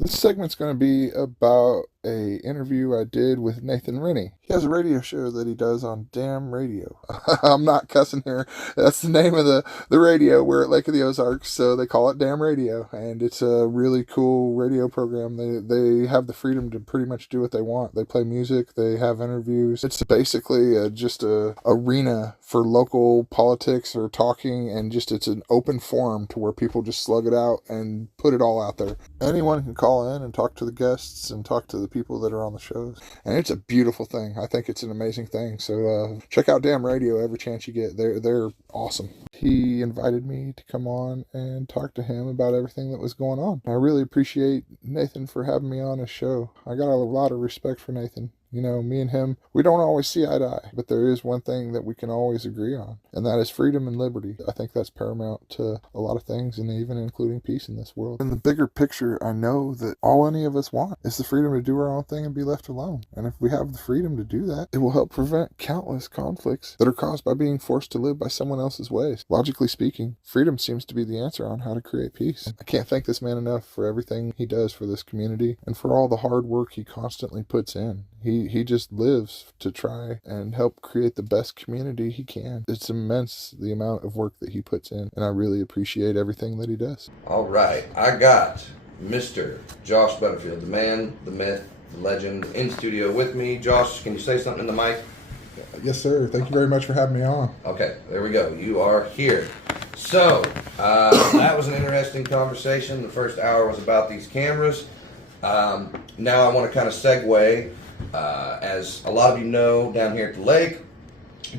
This segment's going to be about a interview I did with Nathan Rhinne. He has a radio show that he does on Damn Radio. I'm not cussing here. That's the name of the radio. We're at Lake of the Ozarks, so they call it Damn Radio, and it's a really cool radio program. They have the freedom to pretty much do what they want. They play music, they have interviews. It's basically just a arena for local politics or talking, and just it's an open forum to where people just slug it out and put it all out there. Anyone can call in and talk to the guests and talk to the people that are on the shows. And it's a beautiful thing. I think it's an amazing thing. So check out Damn Radio every chance you get. They're awesome. He invited me to come on and talk to him about everything that was going on. I really appreciate Nathan for having me on his show. I got a lot of respect for Nathan. You know, me and him, we don't always see eye to eye, but there is one thing that we can always agree on, and that is freedom and liberty. I think that's paramount to a lot of things, and even including peace in this world. In the bigger picture, I know that all any of us want is the freedom to do our own thing and be left alone. And if we have the freedom to do that, it will help prevent countless conflicts that are caused by being forced to live by someone else's ways. Logically speaking, freedom seems to be the answer on how to create peace. I can't thank this man enough for everything he does for this community and for all the hard work he constantly puts in. He just lives to try and help create the best community he can. It's immense the amount of work that he puts in, and I really appreciate everything that he does. All right, I got Mr. Josh Butterfield, the man, the myth, the legend, in studio with me. Josh, can you say something in the mic? Yes, sir. Thank you very much for having me on. Okay, there we go. You are here. So, that was an interesting conversation. The first hour was about these cameras. Now I want to kind of segue. As a lot of you know, down here at the lake,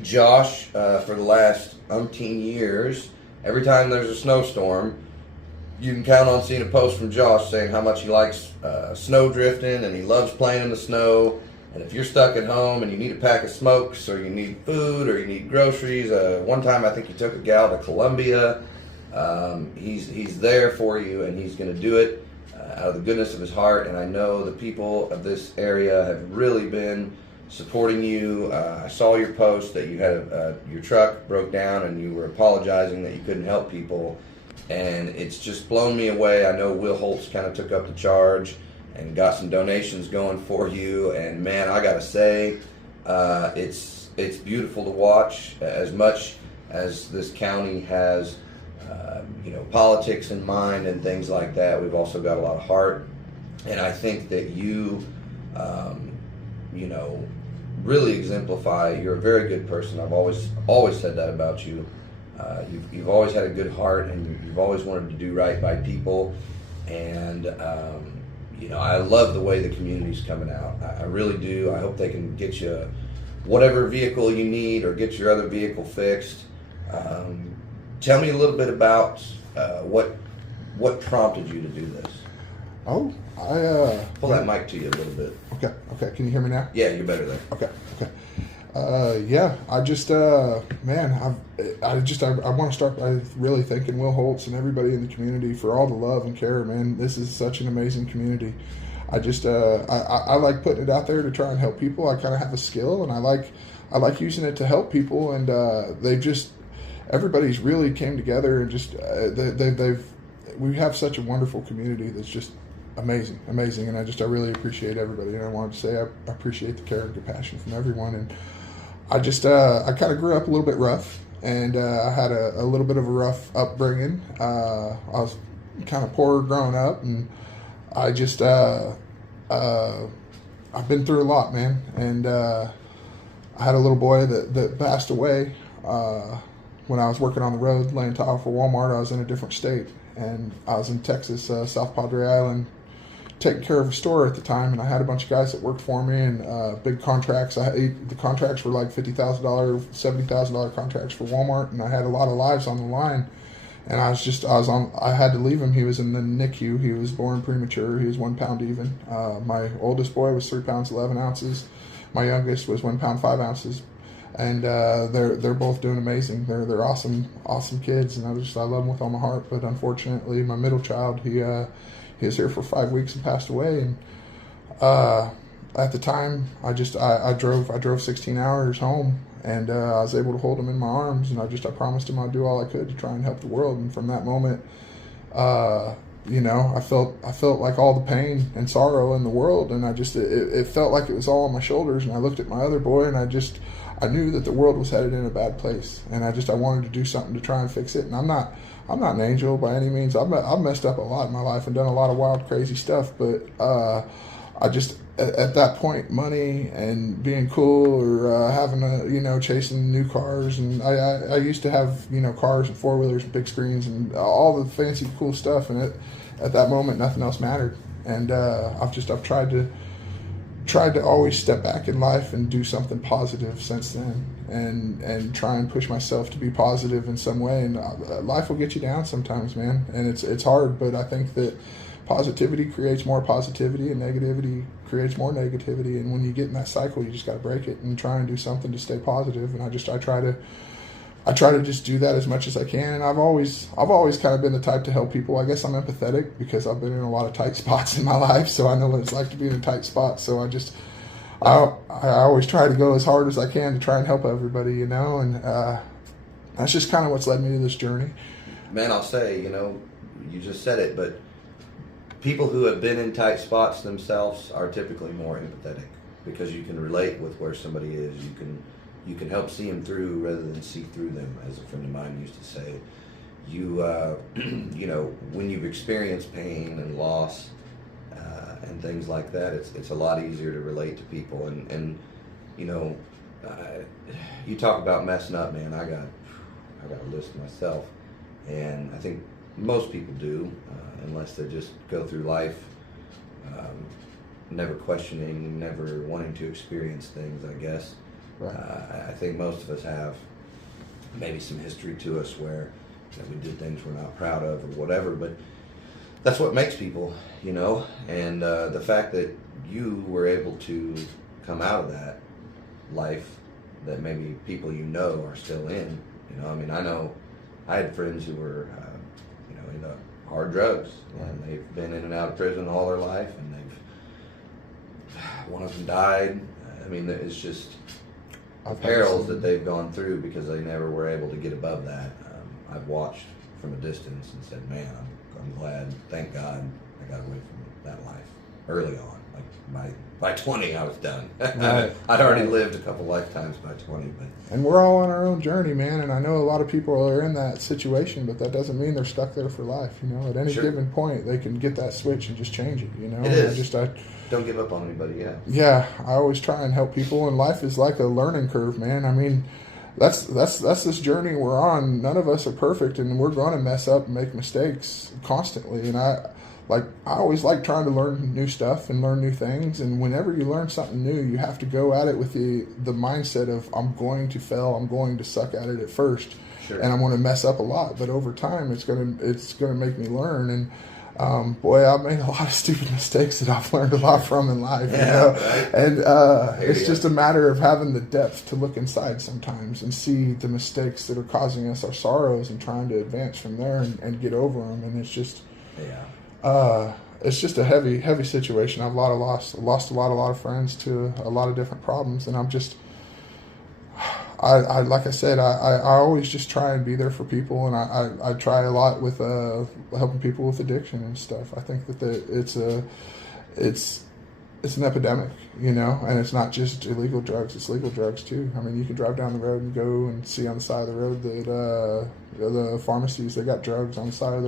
Josh, for the last umpteen years, every time there's a snowstorm, you can count on seeing a post from Josh saying how much he likes snow drifting and he loves playing in the snow. And if you're stuck at home and you need a pack of smokes or you need food or you need groceries, one time I think he took a gal to Columbia. He's there for you, and he's going to do it out of the goodness of his heart. And I know the people of this area have really been supporting you. I saw your post that you had your truck broke down and you were apologizing that you couldn't help people, and it's just blown me away. I know Will Holtz kind of took up the charge and got some donations going for you, and man, I gotta say, it's beautiful to watch. As much as this county has politics in mind and things like that, we've also got a lot of heart. And I think that you really exemplify. You're a very good person. I've always said that about you. You've always had a good heart, and you've always wanted to do right by people. And I love the way the community's coming out. I really do. I hope they can get you whatever vehicle you need or get your other vehicle fixed. Tell me a little bit about what prompted you to do this. Oh, Pull that mic to you a little bit. Okay. Can you hear me now? Yeah, you're better there. Okay. Yeah, I just, man, I want to start by really thanking Will Holtz and everybody in the community for all the love and care, man. This is such an amazing community. I just, I like putting it out there to try and help people. I kind of have a skill, and I like using it to help people, and everybody's really came together and just, we have such a wonderful community that's just amazing, and I really appreciate everybody. And I wanted to say I appreciate the care and compassion from everyone. And I just I kind of grew up a little bit rough, and I had a little bit of a rough upbringing. I was kind of poor growing up, and I just I've been through a lot, man. And I had a little boy that passed away when I was working on the road laying tile for Walmart. I was in a different state, and I was in Texas, South Padre Island, taking care of a store at the time, and I had a bunch of guys that worked for me, and big contracts. The contracts were like $50,000, $70,000 contracts for Walmart, and I had a lot of lives on the line. And I had to leave him. He was in the NICU. He was born premature. He was 1 pound even. My oldest boy was 3 pounds 11 ounces. My youngest was 1 pound 5 ounces. And they're both doing amazing. They're awesome kids, and I love them with all my heart. But unfortunately, my middle child, he was here for 5 weeks and passed away. And at the time, I drove 16 hours home, and I was able to hold him in my arms, and I promised him I'd do all I could to try and help the world. And from that moment, I felt like all the pain and sorrow in the world, and it felt like it was all on my shoulders. And I looked at my other boy, and I knew that the world was headed in a bad place, and I wanted to do something to try and fix it. And I'm not an angel by any means. I've messed up a lot in my life and done a lot of wild, crazy stuff. But I just at that point, money and being cool, or having chasing new cars, and I used to have cars and four wheelers and big screens and all the fancy cool stuff, and at that moment nothing else mattered. And I've tried to always step back in life and do something positive since then, and try and push myself to be positive in some way. And life will get you down sometimes, man, and it's hard. But I think that positivity creates more positivity, and negativity creates more negativity. And when you get in that cycle, you just got to break it and try and do something to stay positive. And I try to just do that as much as I can. And I've always kind of been the type to help people. I guess I'm empathetic because I've been in a lot of tight spots in my life, so I know what it's like to be in a tight spot. So I always try to go as hard as I can to try and help everybody, and that's just kind of what's led me to this journey. Man, I'll say, you just said it, but people who have been in tight spots themselves are typically more empathetic, because you can relate with where somebody is. You can help see them through rather than see through them, as a friend of mine used to say. When you've experienced pain and loss and things like that, it's a lot easier to relate to people. And you talk about messing up, man. I got a list myself, and I think most people do, unless they just go through life never questioning, never wanting to experience things, I guess. Right. I think most of us have maybe some history to us where we did things we're not proud of or whatever, but that's what makes people, and the fact that you were able to come out of that life that maybe people are still in. I know I had friends who were into hard drugs, and they've been in and out of prison all their life, and one of them died. It's just perils that they've gone through because they never were able to get above that. I've watched from a distance and said, man, I'm glad, thank God I got away from that life early on. Like by 20, I was done. Right. I'd already lived a couple lifetimes by 20. And we're all on our own journey, man. And I know a lot of people are in that situation, but that doesn't mean they're stuck there for life. At any given point, they can get that switch and just change it. It is. Don't give up on anybody. Yeah. Yeah, I always try and help people, and life is like a learning curve, man. That's this journey we're on. None of us are perfect, and we're going to mess up and make mistakes constantly. And I always like trying to learn new stuff and learn new things. And whenever you learn something new, you have to go at it with the mindset of, I'm going to fail, I'm going to suck at it at first, sure, and I'm going to mess up a lot. But over time, it's going to make me learn. And boy, I've made a lot of stupid mistakes that I've learned a lot from in life. Right. And it's just a matter of having the depth to look inside sometimes and see the mistakes that are causing us our sorrows, and trying to advance from there and get over them. And it's just, it's just a heavy situation. I've lost a lot of friends to a lot of different problems, and I'm just, I like I said, I always just try and be there for people, and I try a lot with helping people with addiction and stuff. I think that it's an epidemic, and it's not just illegal drugs; it's legal drugs too. You can drive down the road and go and see on the side of the road that the pharmacies, they got drugs on the side of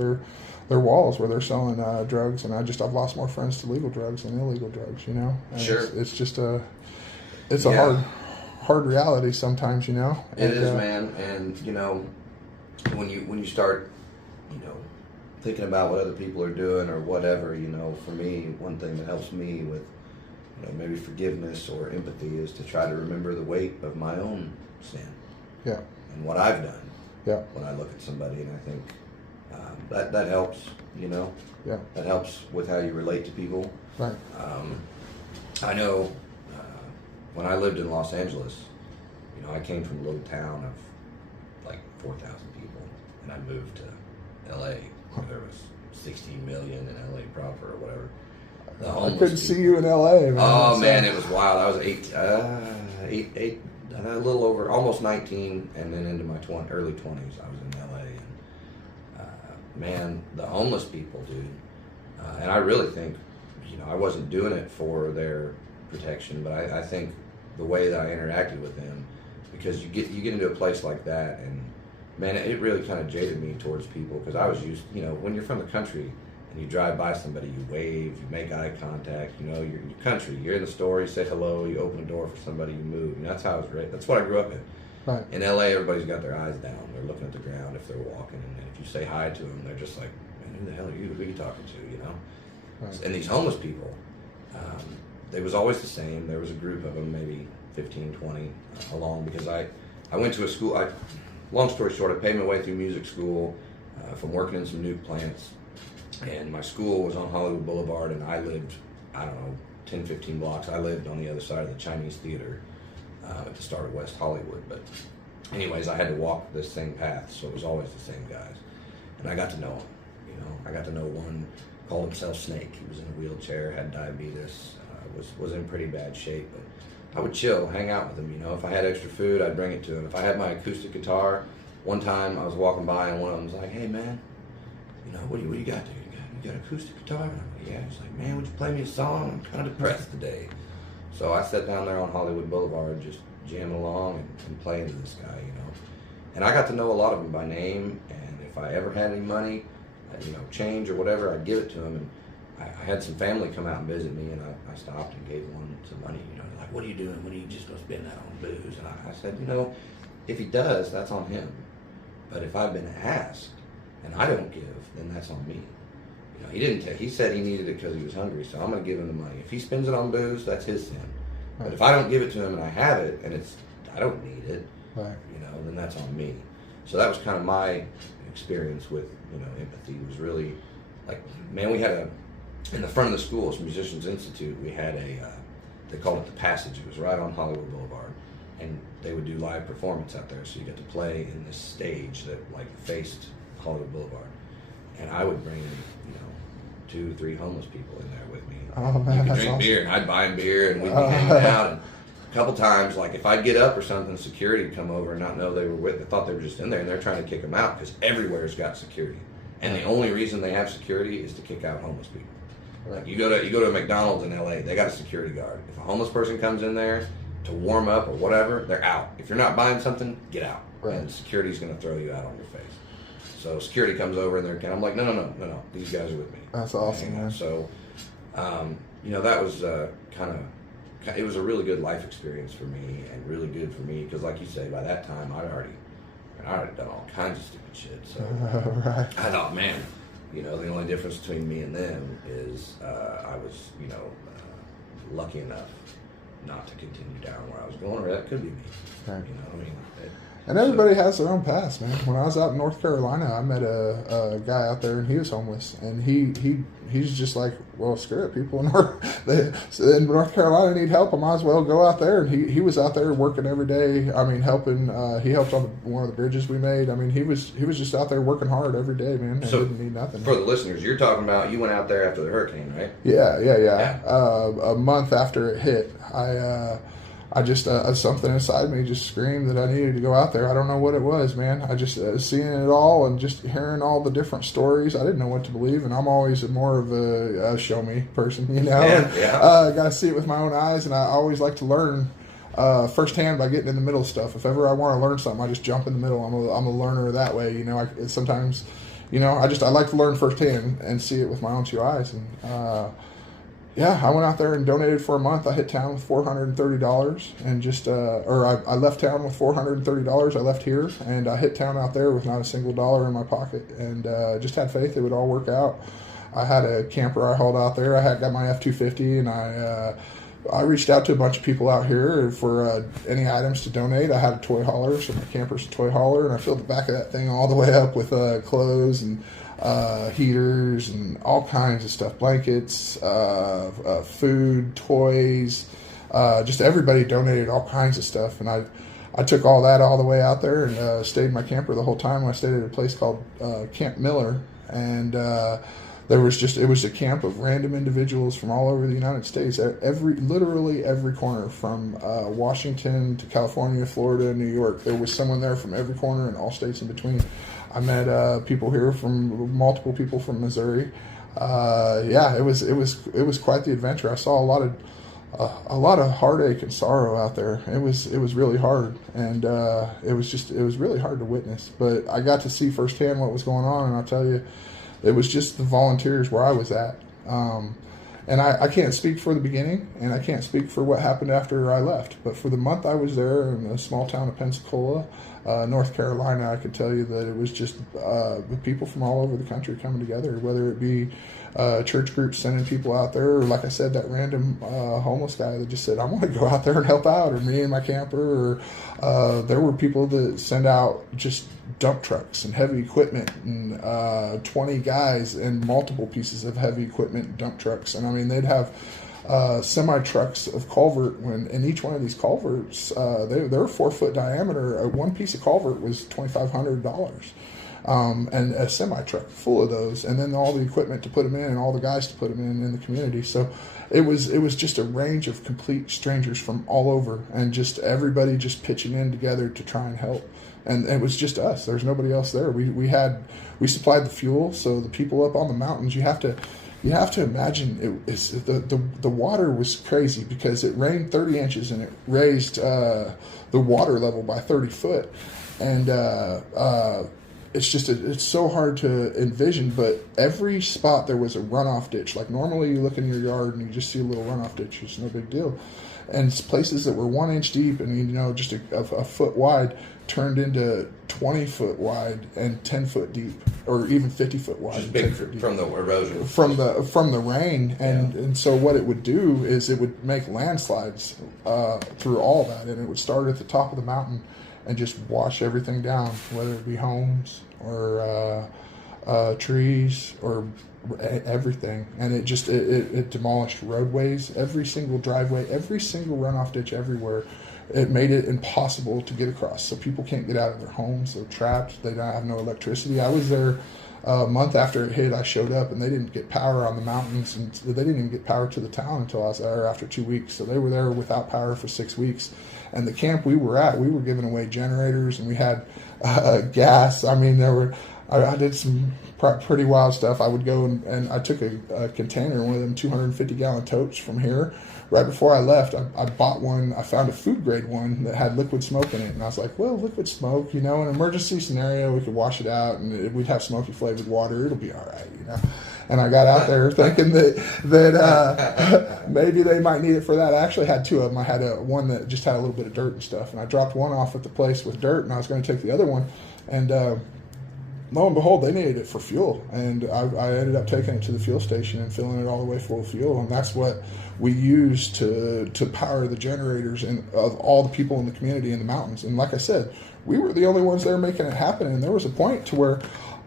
their walls where they're selling drugs, and I've lost more friends to legal drugs than illegal drugs, And sure. It's just a hard reality sometimes, It is, man. And when you start thinking about what other people are doing or whatever, for me, one thing that helps me with maybe forgiveness or empathy is to try to remember the weight of my own sin, and what I've done, when I look at somebody, and I think that helps, that helps with how you relate to people. Right. I know when I lived in Los Angeles, I came from a little town of like 4,000 people, and I moved to LA where there was 16 million in LA proper or whatever. I couldn't see you in LA, man. Oh, man, it was wild. I was a little over, almost 19, and then into my early 20s, I was in LA. And, man, the homeless people, dude. And I really think, I wasn't doing it for their protection, but I think the way that I interacted with them, because you get into a place like that, and man, it really kind of jaded me towards people, because I was used, when you're from the country and you drive by somebody, you wave, you make eye contact, you're in your country, you're in the store, you say hello, you open the door for somebody, you move. That's how I was raised. That's what I grew up in. Right. In LA, everybody's got their eyes down. They're looking at the ground if they're walking, and if you say hi to them, they're just like, man, who the hell are you? Who are you talking to? Right. And these homeless people, they was always the same. There was a group of them, maybe 15, 20 along, because I went to a school. Long story short, I paid my way through music school from working in some nuke plants, and my school was on Hollywood Boulevard, and I lived, 10, 15 blocks. I lived on the other side of the Chinese Theater at the start of West Hollywood. But anyways, I had to walk this same path, so it was always the same guys. And I got to know them. I got to know one, called himself Snake. He was in a wheelchair, had diabetes, was in pretty bad shape. But I would chill, hang out with him. If I had extra food, I'd bring it to him. If I had my acoustic guitar, one time I was walking by and one of them was like, "Hey man, what do you got there? You got acoustic guitar?" And I'm like, "Yeah." He's like, "Man, would you play me a song? I'm kind of depressed today." So I sat down there on Hollywood Boulevard, just jamming along and playing to this guy, And I got to know a lot of them by name, and if I ever had any money, change or whatever, I'd give it to him. And I had some family come out and visit me, and I stopped and gave one some money. They're like, "What are you doing? What are you just going to spend that on booze?" And I said, if he does, that's on him. But if I've been asked and I don't give, then that's on me. He didn't take. He said he needed it because he was hungry, so I'm going to give him the money. If he spends it on booze, that's his sin. Right. But if I don't give it to him and I have it and I don't need it, right. Then that's on me. So that was kind of my experience with empathy. Was really like, man, we had in the front of the school, it's Musicians Institute, we had they called it the Passage. It was right on Hollywood Boulevard, and they would do live performance out there. So you get to play in this stage that faced Hollywood Boulevard, and I would bring 2, 3 homeless people in there with me. Oh man, you could that's drink awesome. beer, and I'd buy them beer, and we'd be hanging out. And a couple times, if I'd get up or something, security would come over and not know they were with. They thought they were just in there, and they're trying to kick them out because everywhere's got security. And the only reason they have security is to kick out homeless people. Right. You go to a McDonald's in LA, they got a security guard. If a homeless person comes in there to warm up or whatever, they're out. If you're not buying something, get out. Right. And security's going to throw you out on your face. So security comes over and I'm like, no, these guys are with me. That's awesome, man. So, that was it was a really good life experience for me, and really good for me because, like you say, by that time I'd already done all kinds of stupid shit. So right. I thought, man, the only difference between me and them is I was, lucky enough not to continue down where I was going, or that could be me. Right. It, And everybody has their own past, man. When I was out in North Carolina, I met a guy out there, and he was homeless. And he's just like, well, screw it. People in North Carolina need help. I might as well go out there. And he was out there working every day. I mean, helping. He helped on one of the bridges we made. I mean, he was just out there working hard every day, man. And so didn't need nothing. For the listeners, you're talking about you went out there after the hurricane, right? Yeah. A month after it hit, I just, something inside me just screamed that I needed to go out there. I don't know what it was, man. I just, seeing it all and just hearing all the different stories, I didn't know what to believe. And I'm always more of a show me person, Yeah. Got to see it with my own eyes. And I always like to learn firsthand by getting in the middle of stuff. If ever I want to learn something, I just jump in the middle. I'm a learner that way. Sometimes, I like to learn firsthand and see it with my own 2 eyes. And, yeah, I went out there and donated for a month. I hit town with $430 and just, I left town with $430. I left here and I hit town out there with not a single dollar in my pocket, and just had faith it would all work out. I had a camper I hauled out there. I got my F-250, and I reached out to a bunch of people out here for any items to donate. I had a toy hauler, so my camper's a toy hauler, and I filled the back of that thing all the way up with clothes and heaters and all kinds of stuff, blankets, food, toys, just everybody donated all kinds of stuff. And I took all that all the way out there and stayed in my camper the whole time. I stayed at a place called Camp Miller, and it was a camp of random individuals from all over the United States, literally every corner, from Washington to California, Florida, New York. There was someone there from every corner and all states in between. I met multiple people from Missouri. yeah, it was quite the adventure. I saw a lot of heartache and sorrow out there. It was really hard, and it was really hard to witness. But I got to see firsthand what was going on, and I'll tell you, it was just the volunteers where I was at. And I can't speak for the beginning, and I can't speak for what happened after I left. But for the month I was there in the small town of Pensacola, North Carolina, I could tell you that it was just people from all over the country coming together, whether it be church groups sending people out there, or like I said, that random homeless guy that just said, I want to go out there and help out, or me and my camper, or there were people that send out just dump trucks and heavy equipment, and 20 guys and multiple pieces of heavy equipment dump trucks. And I mean, they'd have semi trucks of culvert, in each one of these culverts, they're 4 foot diameter. One piece of culvert was $2,500. And a semi truck full of those, and then all the equipment to put them in, and all the guys to put them in the community. So it was just a range of complete strangers from all over, and just everybody just pitching in together to try and help. And it was just us. There's nobody else there. We supplied the fuel, so the people up on the mountains, you have to imagine the water was crazy, because it rained 30 inches and it raised the water level by 30 foot, and it's so hard to envision. But every spot there was a runoff ditch. Like normally you look in your yard and you just see a little runoff ditch. It's no big deal. And it's places that were 1 inch deep and just a foot wide turned into 20 foot wide and 10 foot deep, or even 50 foot wide. Just big from the erosion, from the rain. And so what it would do is it would make landslides through all that, and it would start at the top of the mountain and just wash everything down, whether it be homes or trees or everything. And it demolished roadways, every single driveway, every single runoff ditch, everywhere. It made it impossible to get across, so people can't get out of their homes. They're trapped. They don't have no electricity. I was there a month after it hit. I showed up, and they didn't get power on the mountains, and they didn't even get power to the town until I was there after 2 weeks. So they were there without power for 6 weeks. And the camp we were at, we were giving away generators, and we had gas. I mean, I did some pretty wild stuff. I would go and I took a container, one of them 250-gallon totes from here. Right before I left, I bought one. I found a food grade one that had liquid smoke in it, and I was like, well, liquid smoke, in an emergency scenario, we could wash it out, and we'd have smoky flavored water. It'll be all right, And I got out there thinking that maybe they might need it for that. I actually had two of them. I had one that just had a little bit of dirt and stuff, and I dropped one off at the place with dirt, and I was going to take the other one, and lo and behold, they needed it for fuel, and I ended up taking it to the fuel station and filling it all the way full of fuel, and that's what we used to power the generators of all the people in the community in the mountains. And like I said, we were the only ones there making it happen, and there was a point to where,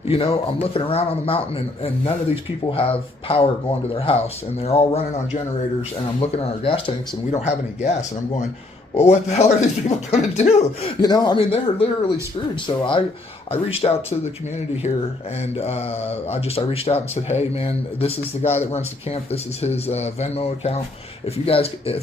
I'm looking around on the mountain, and none of these people have power going to their house, and they're all running on generators, and I'm looking at our gas tanks, and we don't have any gas, and I'm going, well, what the hell are these people going to do? They're literally screwed. So I reached out to the community here, and I reached out and said, hey, man, this is the guy that runs the camp. This is his Venmo account. If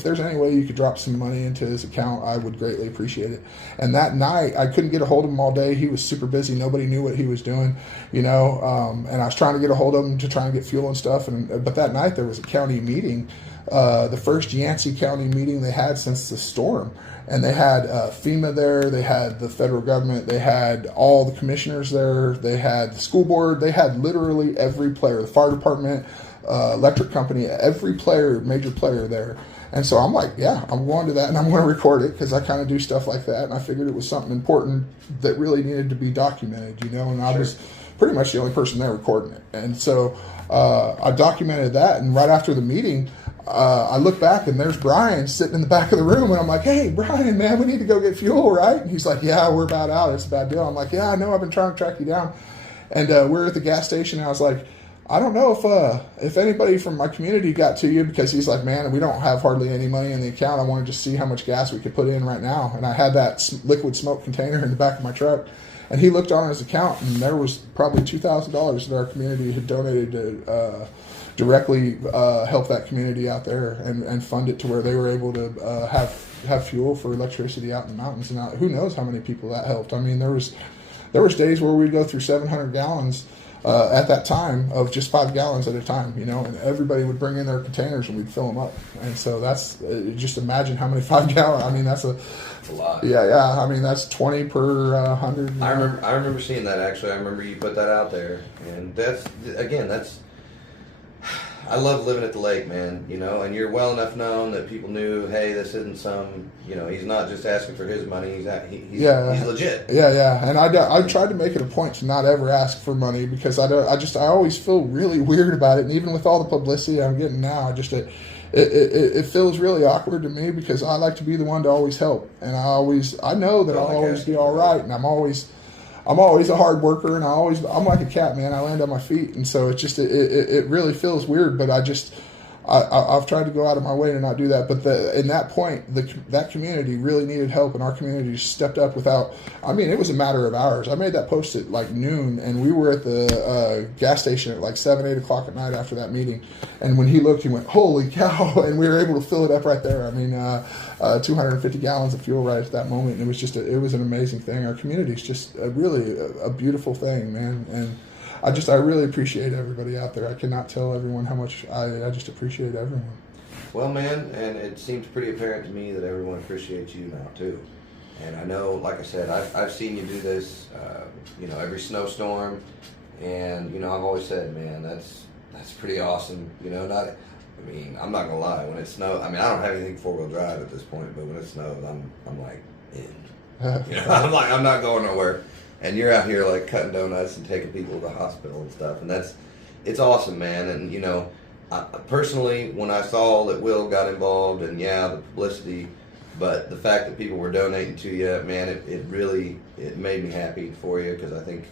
there's any way you could drop some money into his account, I would greatly appreciate it. And that night, I couldn't get a hold of him all day. He was super busy. Nobody knew what he was doing, and I was trying to get a hold of him to try and get fuel and stuff. But that night there was a county meeting. The first Yancey County meeting they had since the storm, and they had FEMA there, they had the federal government, they had all the commissioners there, they had the school board, they had literally every player, the fire department, electric company, every major player there. And so I'm like, yeah, I'm going to that, and I'm going to record it, because I kind of do stuff like that, and I figured it was something important that really needed to be documented, and I was pretty much the only person there recording it. And so I documented that, and right after the meeting, I look back, and there's Brian sitting in the back of the room, and I'm like, hey, Brian, man, we need to go get fuel, right? And he's like, yeah, we're about out. It's a bad deal. I'm like, yeah, I know. I've been trying to track you down. And we're at the gas station, and I was like, I don't know if anybody from my community got to you, because he's like, man, we don't have hardly any money in the account. I wanted to see how much gas we could put in right now. And I had that liquid smoke container in the back of my truck. And he looked on his account, and there was probably $2,000 that our community had donated to directly help that community out there and fund it to where they were able to have fuel for electricity out in the mountains. And who knows how many people that helped. I mean, there was days where we'd go through 700 gallons at that time of just 5 gallons at a time, you know, and everybody would bring in their containers and we'd fill them up. And so that's just imagine how many 5 gallon. I mean, that's a lot. Yeah. I mean, that's 20 per 100. I remember seeing that actually. I remember you put that out there, and that's again, that's. I love living at the lake, man. You know, and you're well enough known that people knew, hey, this isn't some. You know, he's not just asking for his money. He's legit. Yeah. And I tried to make it a point to not ever ask for money because I always feel really weird about it. And even with all the publicity I'm getting now, it feels really awkward to me because I like to be the one to always help, and I know that I'll always be all right, and I'm always a hard worker, and I'm like a cat, man. I land on my feet, and so it really feels weird, but I've tried to go out of my way to not do that. But in that point, that community really needed help, and our community stepped up it was a matter of hours. I made that post at like noon, and we were at the gas station at like 7, 8 o'clock at night after that meeting. And when he looked, he went, "Holy cow!" And we were able to fill it up right there. I mean, 250 gallons of fuel right at that moment. And it was an amazing thing. Our community is just really a beautiful thing, man. And I really appreciate everybody out there. I cannot tell everyone how much I just appreciate everyone. Well, man, and it seems pretty apparent to me that everyone appreciates you now too. And I know, like I said, I've seen you do this, every snowstorm, and I've always said, man, that's pretty awesome. I'm not gonna lie. When it snows, I don't have anything 4-wheel drive at this point, but when it snows, I'm like in. I'm not going nowhere. And you're out here like cutting donuts and taking people to the hospital and stuff, and it's awesome, man. And personally, when I saw that Will got involved, and the publicity, but the fact that people were donating to you, man, it really made me happy for you because I think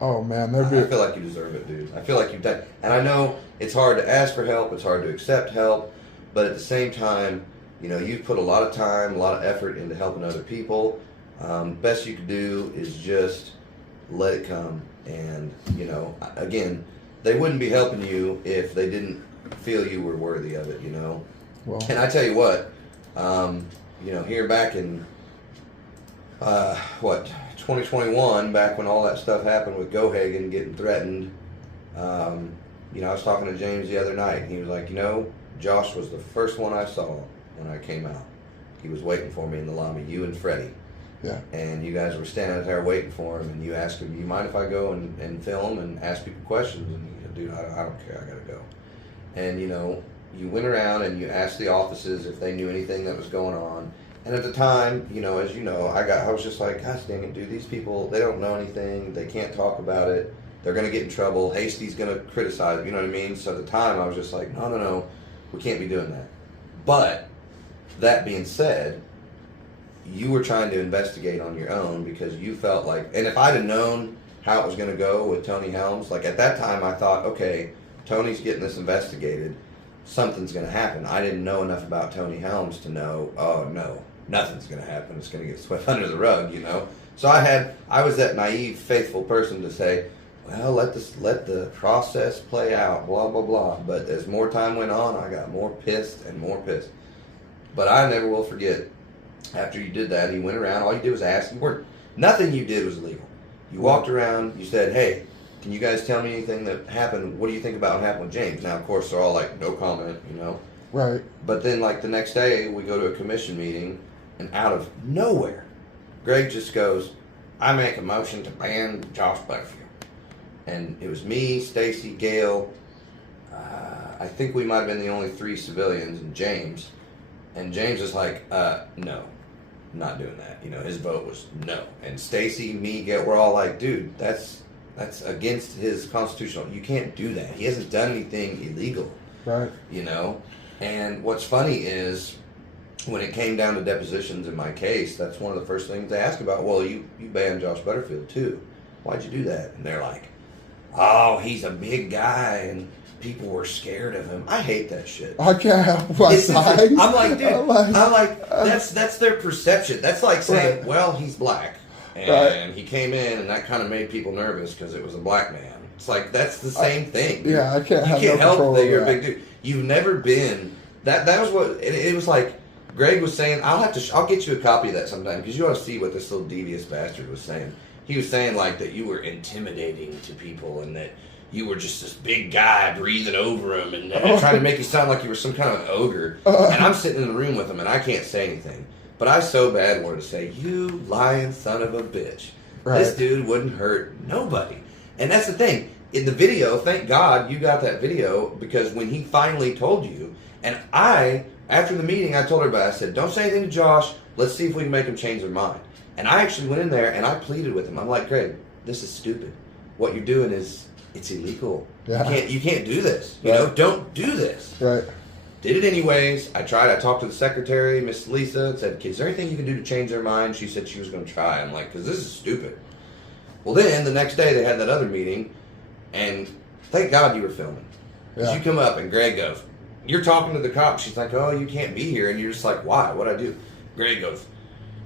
Oh man, I feel like you deserve it, dude. I feel like you've done, and I know it's hard to ask for help, it's hard to accept help, but at the same time, you've put a lot of time, a lot of effort into helping other people. Best you could do is just let it come. And, again, they wouldn't be helping you if they didn't feel you were worthy of it, Well, And I tell you what, here back in, 2021, back when all that stuff happened with Gohagen getting threatened, I was talking to James the other night, and he was like, Josh was the first one I saw when I came out. He was waiting for me in the lobby, you and Freddie. Yeah. And you guys were standing there waiting for him, and you asked him, "You mind if I go and film and ask people questions?" And he said, "Dude, I don't care. I gotta go." And you went around and you asked the offices if they knew anything that was going on. And at the time, as you know, I was just like, "Gosh dang it, dude! These people, they don't know anything. They can't talk about it. They're gonna get in trouble. Hasty's gonna criticize it. You know what I mean?" So at the time, I was just like, "No, we can't be doing that." But that being said, you were trying to investigate on your own because you felt like, and if I'd have known how it was going to go with Tony Helms, like at that time I thought, okay, Tony's getting this investigated, something's going to happen. I didn't know enough about Tony Helms to know, oh no, nothing's going to happen. It's going to get swept under the rug, So I was that naive, faithful person to say, well, let the process play out, blah, blah, blah. But as more time went on, I got more pissed and more pissed. But I never will forget, after you did that, you went around, all you did was ask. Nothing you did was illegal. You walked around, you said, hey, can you guys tell me anything that happened? What do you think about what happened with James? Now, of course, they're all like, no comment, Right. But then, like, the next day, we go to a commission meeting, and out of nowhere, Greg just goes, I make a motion to ban Josh Butterfield. And it was me, Stacy, Gail, I think we might have been the only 3 civilians, and James. And James is like, no, not doing that. His vote was no. And Stacy, me, Gail, we're all like, dude, that's against his constitutional. You can't do that. He hasn't done anything illegal. Right. And what's funny is when it came down to depositions in my case, that's one of the first things they ask about. Well, you banned Josh Butterfield too. Why'd you do that? And they're like, oh, he's a big guy and people were scared of him. I hate that shit. I can't help my side. I'm like, dude, that's their perception. That's like saying, right. Well, he's black. And he came in and that kind of made people nervous because it was a black man. It's like, that's the same thing. Yeah, I can't You have can't no help control that over you're a that. big dude. You've never been, that was what, it was like, Greg was saying, I'll get you a copy of that sometime because you ought to see what this little devious bastard was saying. he was saying like that you were intimidating to people and that you were just this big guy breathing over him and trying to make you sound like you were some kind of an ogre. And I'm sitting in the room with him and I can't say anything. But I so bad wanted to say, you lying son of a bitch. Right. This dude wouldn't hurt nobody. And that's the thing. In the video, thank God you got that video, because when he finally told you, and after the meeting, I told everybody, I said, don't say anything to Josh. Let's see if we can make him change their mind. And I actually went in there and I pleaded with him. I'm like, Greg, this is stupid. What you're doing it's illegal. Yeah. You can't do this. You know, don't do this. Right. Did it anyways. I tried. I talked to the secretary, Miss Lisa, and said, is there anything you can do to change their mind? She said she was going to try. I'm like, because this is stupid. Well, then the next day they had that other meeting, and thank God you were filming. Because you come up and Greg goes, you're talking to the cop. She's like, oh, you can't be here. And you're just like, why? What'd I do? Greg goes,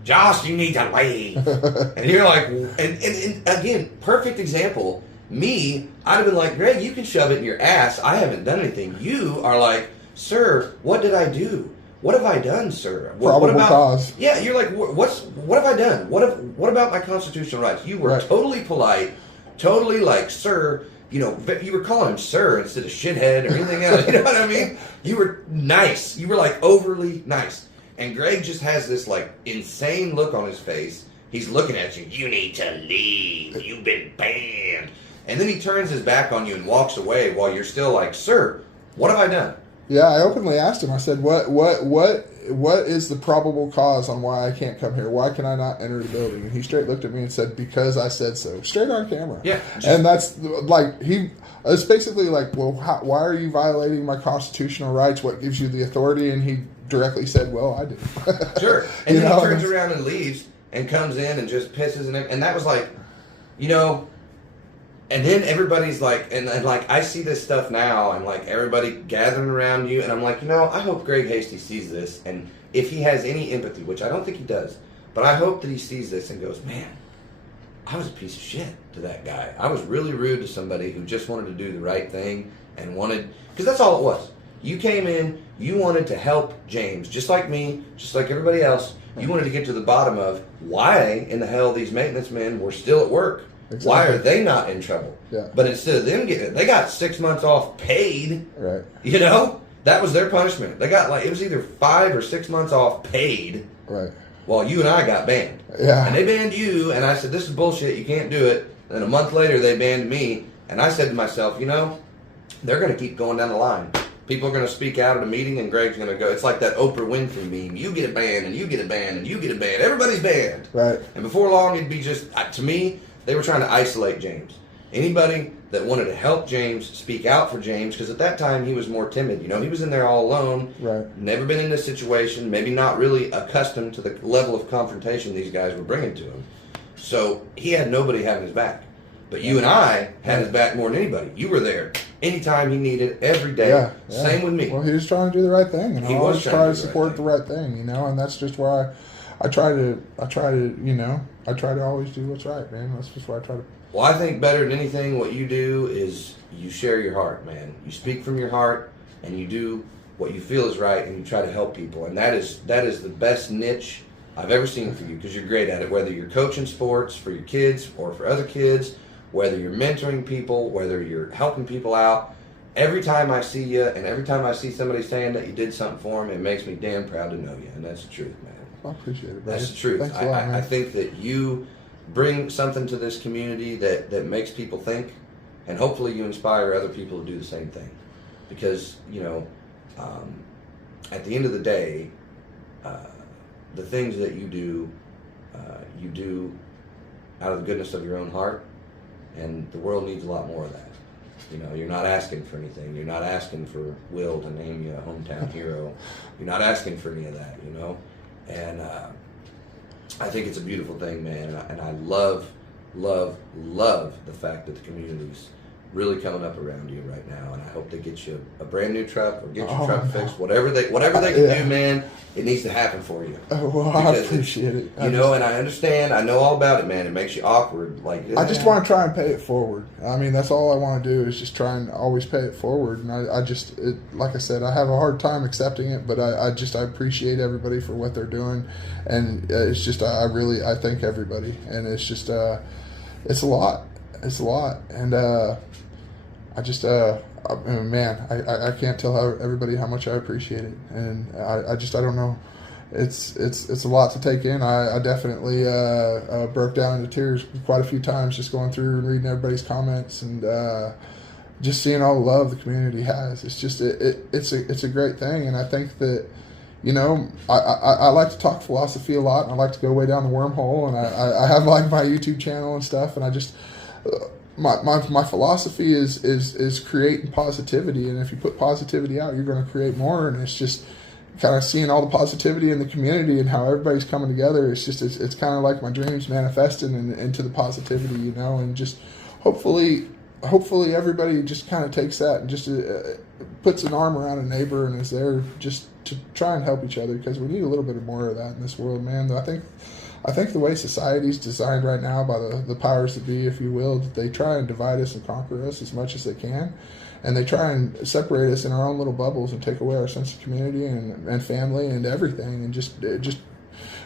Josh, you need to leave. And you're like, and again, perfect example. Me, I'd have been like, Greg, you can shove it in your ass. I haven't done anything. You are like, sir, what did I do? What have I done, sir? Probable cause. Yeah, you're like, what have I done? What about my constitutional rights? You were totally polite, totally like, sir. You know, you were calling him sir instead of shithead or anything else. You know what I mean? You were nice. You were like overly nice. And Greg just has this like insane look on his face. He's looking at you. You need to leave. You've been banned. And then he turns his back on you and walks away while you're still like, sir, what have I done? Yeah, I openly asked him. I said, "What is the probable cause on why I can't come here? Why can I not enter the building?" And he straight looked at me and said, "Because I said so." Straight on camera. Yeah. And that's like it's basically like, well, why are you violating my constitutional rights? What gives you the authority? And he directly said, "Well, I do." Sure. And then he turns around and leaves and comes in and just pisses and that was like, you know. And then everybody's like, and like, I see this stuff now, and like everybody gathering around you, and I'm like, you know, I hope Greg Hasty sees this, and if he has any empathy, which I don't think he does, but I hope that he sees this and goes, man, I was a piece of shit to that guy. I was really rude to somebody who just wanted to do the right thing and wanted, because that's all it was. You came in, you wanted to help James, just like me, just like everybody else. You wanted to get to the bottom of why in the hell these maintenance men were still at work. Exactly. Why are they not in trouble? Yeah. But instead of them getting it, they got 6 months off paid. Right. You know? That was their punishment. They got it was either 5 or 6 months off paid. Right. While you and I got banned. Yeah. And they banned you, and I said, this is bullshit, you can't do it. And then a month later, they banned me, and I said to myself, you know, they're going to keep going down the line. People are going to speak out at a meeting, and Greg's going to go. It's like that Oprah Winfrey meme. You get a ban, and you get a ban, and you get a ban. Everybody's banned. Right. And before long, it'd be just, to me, they were trying to isolate James. Anybody that wanted to help James, speak out for James, because at that time he was more timid. You know, he was in there all alone. Right. Never been in this situation. Maybe not really accustomed to the level of confrontation these guys were bringing to him. So he had nobody having his back. But you and I had his back more than anybody. You were there anytime he needed, every day. Yeah. Same with me. Well, he was trying to do the right thing, and I always try to support the right thing, you know, and that's just why I try to always do what's right, man. That's just why I try to. Well, I think better than anything, what you do is you share your heart, man. You speak from your heart, and you do what you feel is right, and you try to help people. And that is the best niche I've ever seen for you, because you're great at it. Whether you're coaching sports for your kids or for other kids, whether you're mentoring people, whether you're helping people out. Every time I see you, and every time I see somebody saying that you did something for them, it makes me damn proud to know you, and that's the truth, man. I appreciate it, brother. That's the truth. Thanks a lot, man. I think that you bring something to this community that makes people think, and hopefully you inspire other people to do the same thing. Because, you know, at the end of the day, the things that you do out of the goodness of your own heart, and the world needs a lot more of that. You know, you're not asking for anything. You're not asking for Will to name you a hometown hero. You're not asking for any of that, you know? And I think it's a beautiful thing, man. And I love the fact that the community's really coming up around you right now. And I hope they get you a brand new truck or get your truck fixed. Whatever they can do, man, it needs to happen for you. Well, I appreciate it. You know, and I understand. I know all about it, man. It makes you awkward. Like I just want to try and pay it forward. I mean, that's all I want to do is just try and always pay it forward. And like I said, I have a hard time accepting it, but I appreciate everybody for what they're doing. And it's just, I thank everybody. And it's just, it's a lot. It's a lot, and I just man, I can't tell everybody how much I appreciate it, and I don't know. It's a lot to take in. I definitely broke down into tears quite a few times just going through and reading everybody's comments and just seeing all the love the community has. It's just it's a great thing, and I think that, you know, I like to talk philosophy a lot, and I like to go way down the wormhole, and I have like my YouTube channel and stuff, and I just my philosophy is creating positivity, and if you put positivity out, you're going to create more, and it's just kind of seeing all the positivity in the community and how everybody's coming together. It's kind of like my dreams manifesting into the positivity, you know, and just hopefully everybody just kind of takes that and just puts an arm around a neighbor and is there just to try and help each other, because we need a little bit more of that in this world, man. I think the way society's designed right now by the powers that be, if you will, that they try and divide us and conquer us as much as they can. And they try and separate us in our own little bubbles and take away our sense of community and family and everything, and just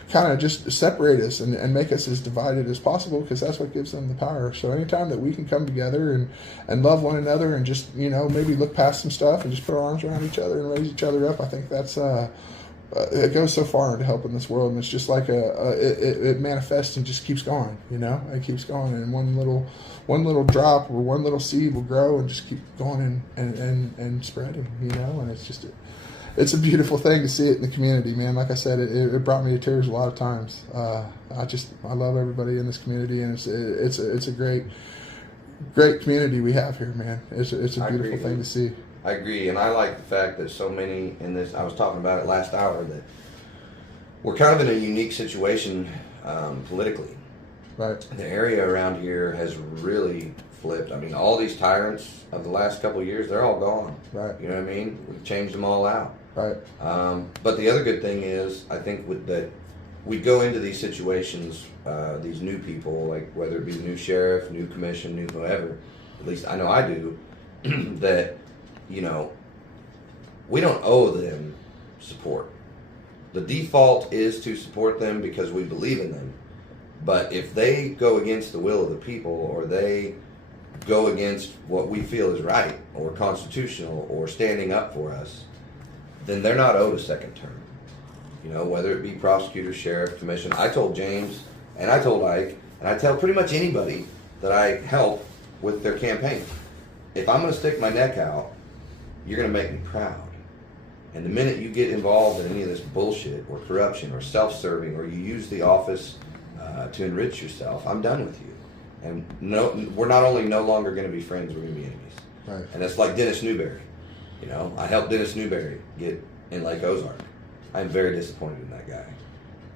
kind of just separate us and make us as divided as possible, because that's what gives them the power. So anytime that we can come together and love one another and just, you know, maybe look past some stuff and just put our arms around each other and raise each other up, I think that's it goes so far into helping this world. And it's just like it manifests and just keeps going, you know. It keeps going, and one little drop or one little seed will grow and just keep going and spreading, you know. And it's a beautiful thing to see it in the community, man. Like I said, it brought me to tears a lot of times. I love everybody in this community, and it's a great community we have here, man. It's a beautiful thing to see. I agree, and I like the fact that so many in this, I was talking about it last hour, that we're kind of in a unique situation politically. Right. The area around here has really flipped. I mean, all these tyrants of the last couple of years, they're all gone. Right. You know what I mean? We've changed them all out. Right. But the other good thing is, I think that we go into these situations, these new people, like whether it be the new sheriff, new commission, new whoever, at least I know I do, that, you know, we don't owe them support. The default is to support them because we believe in them. But if they go against the will of the people, or they go against what we feel is right or constitutional or standing up for us, then they're not owed a second term. You know, whether it be prosecutor, sheriff, commission. I told James, and I told Ike, and I tell pretty much anybody that I help with their campaign, if I'm going to stick my neck out, you're going to make me proud. And the minute you get involved in any of this bullshit or corruption or self-serving, or you use the office to enrich yourself, I'm done with you. And no, we're not only no longer going to be friends, we're going to be enemies. Right. And that's like Dennis Newberry. You know, I helped Dennis Newberry get in Lake Ozark. I'm very disappointed in that guy.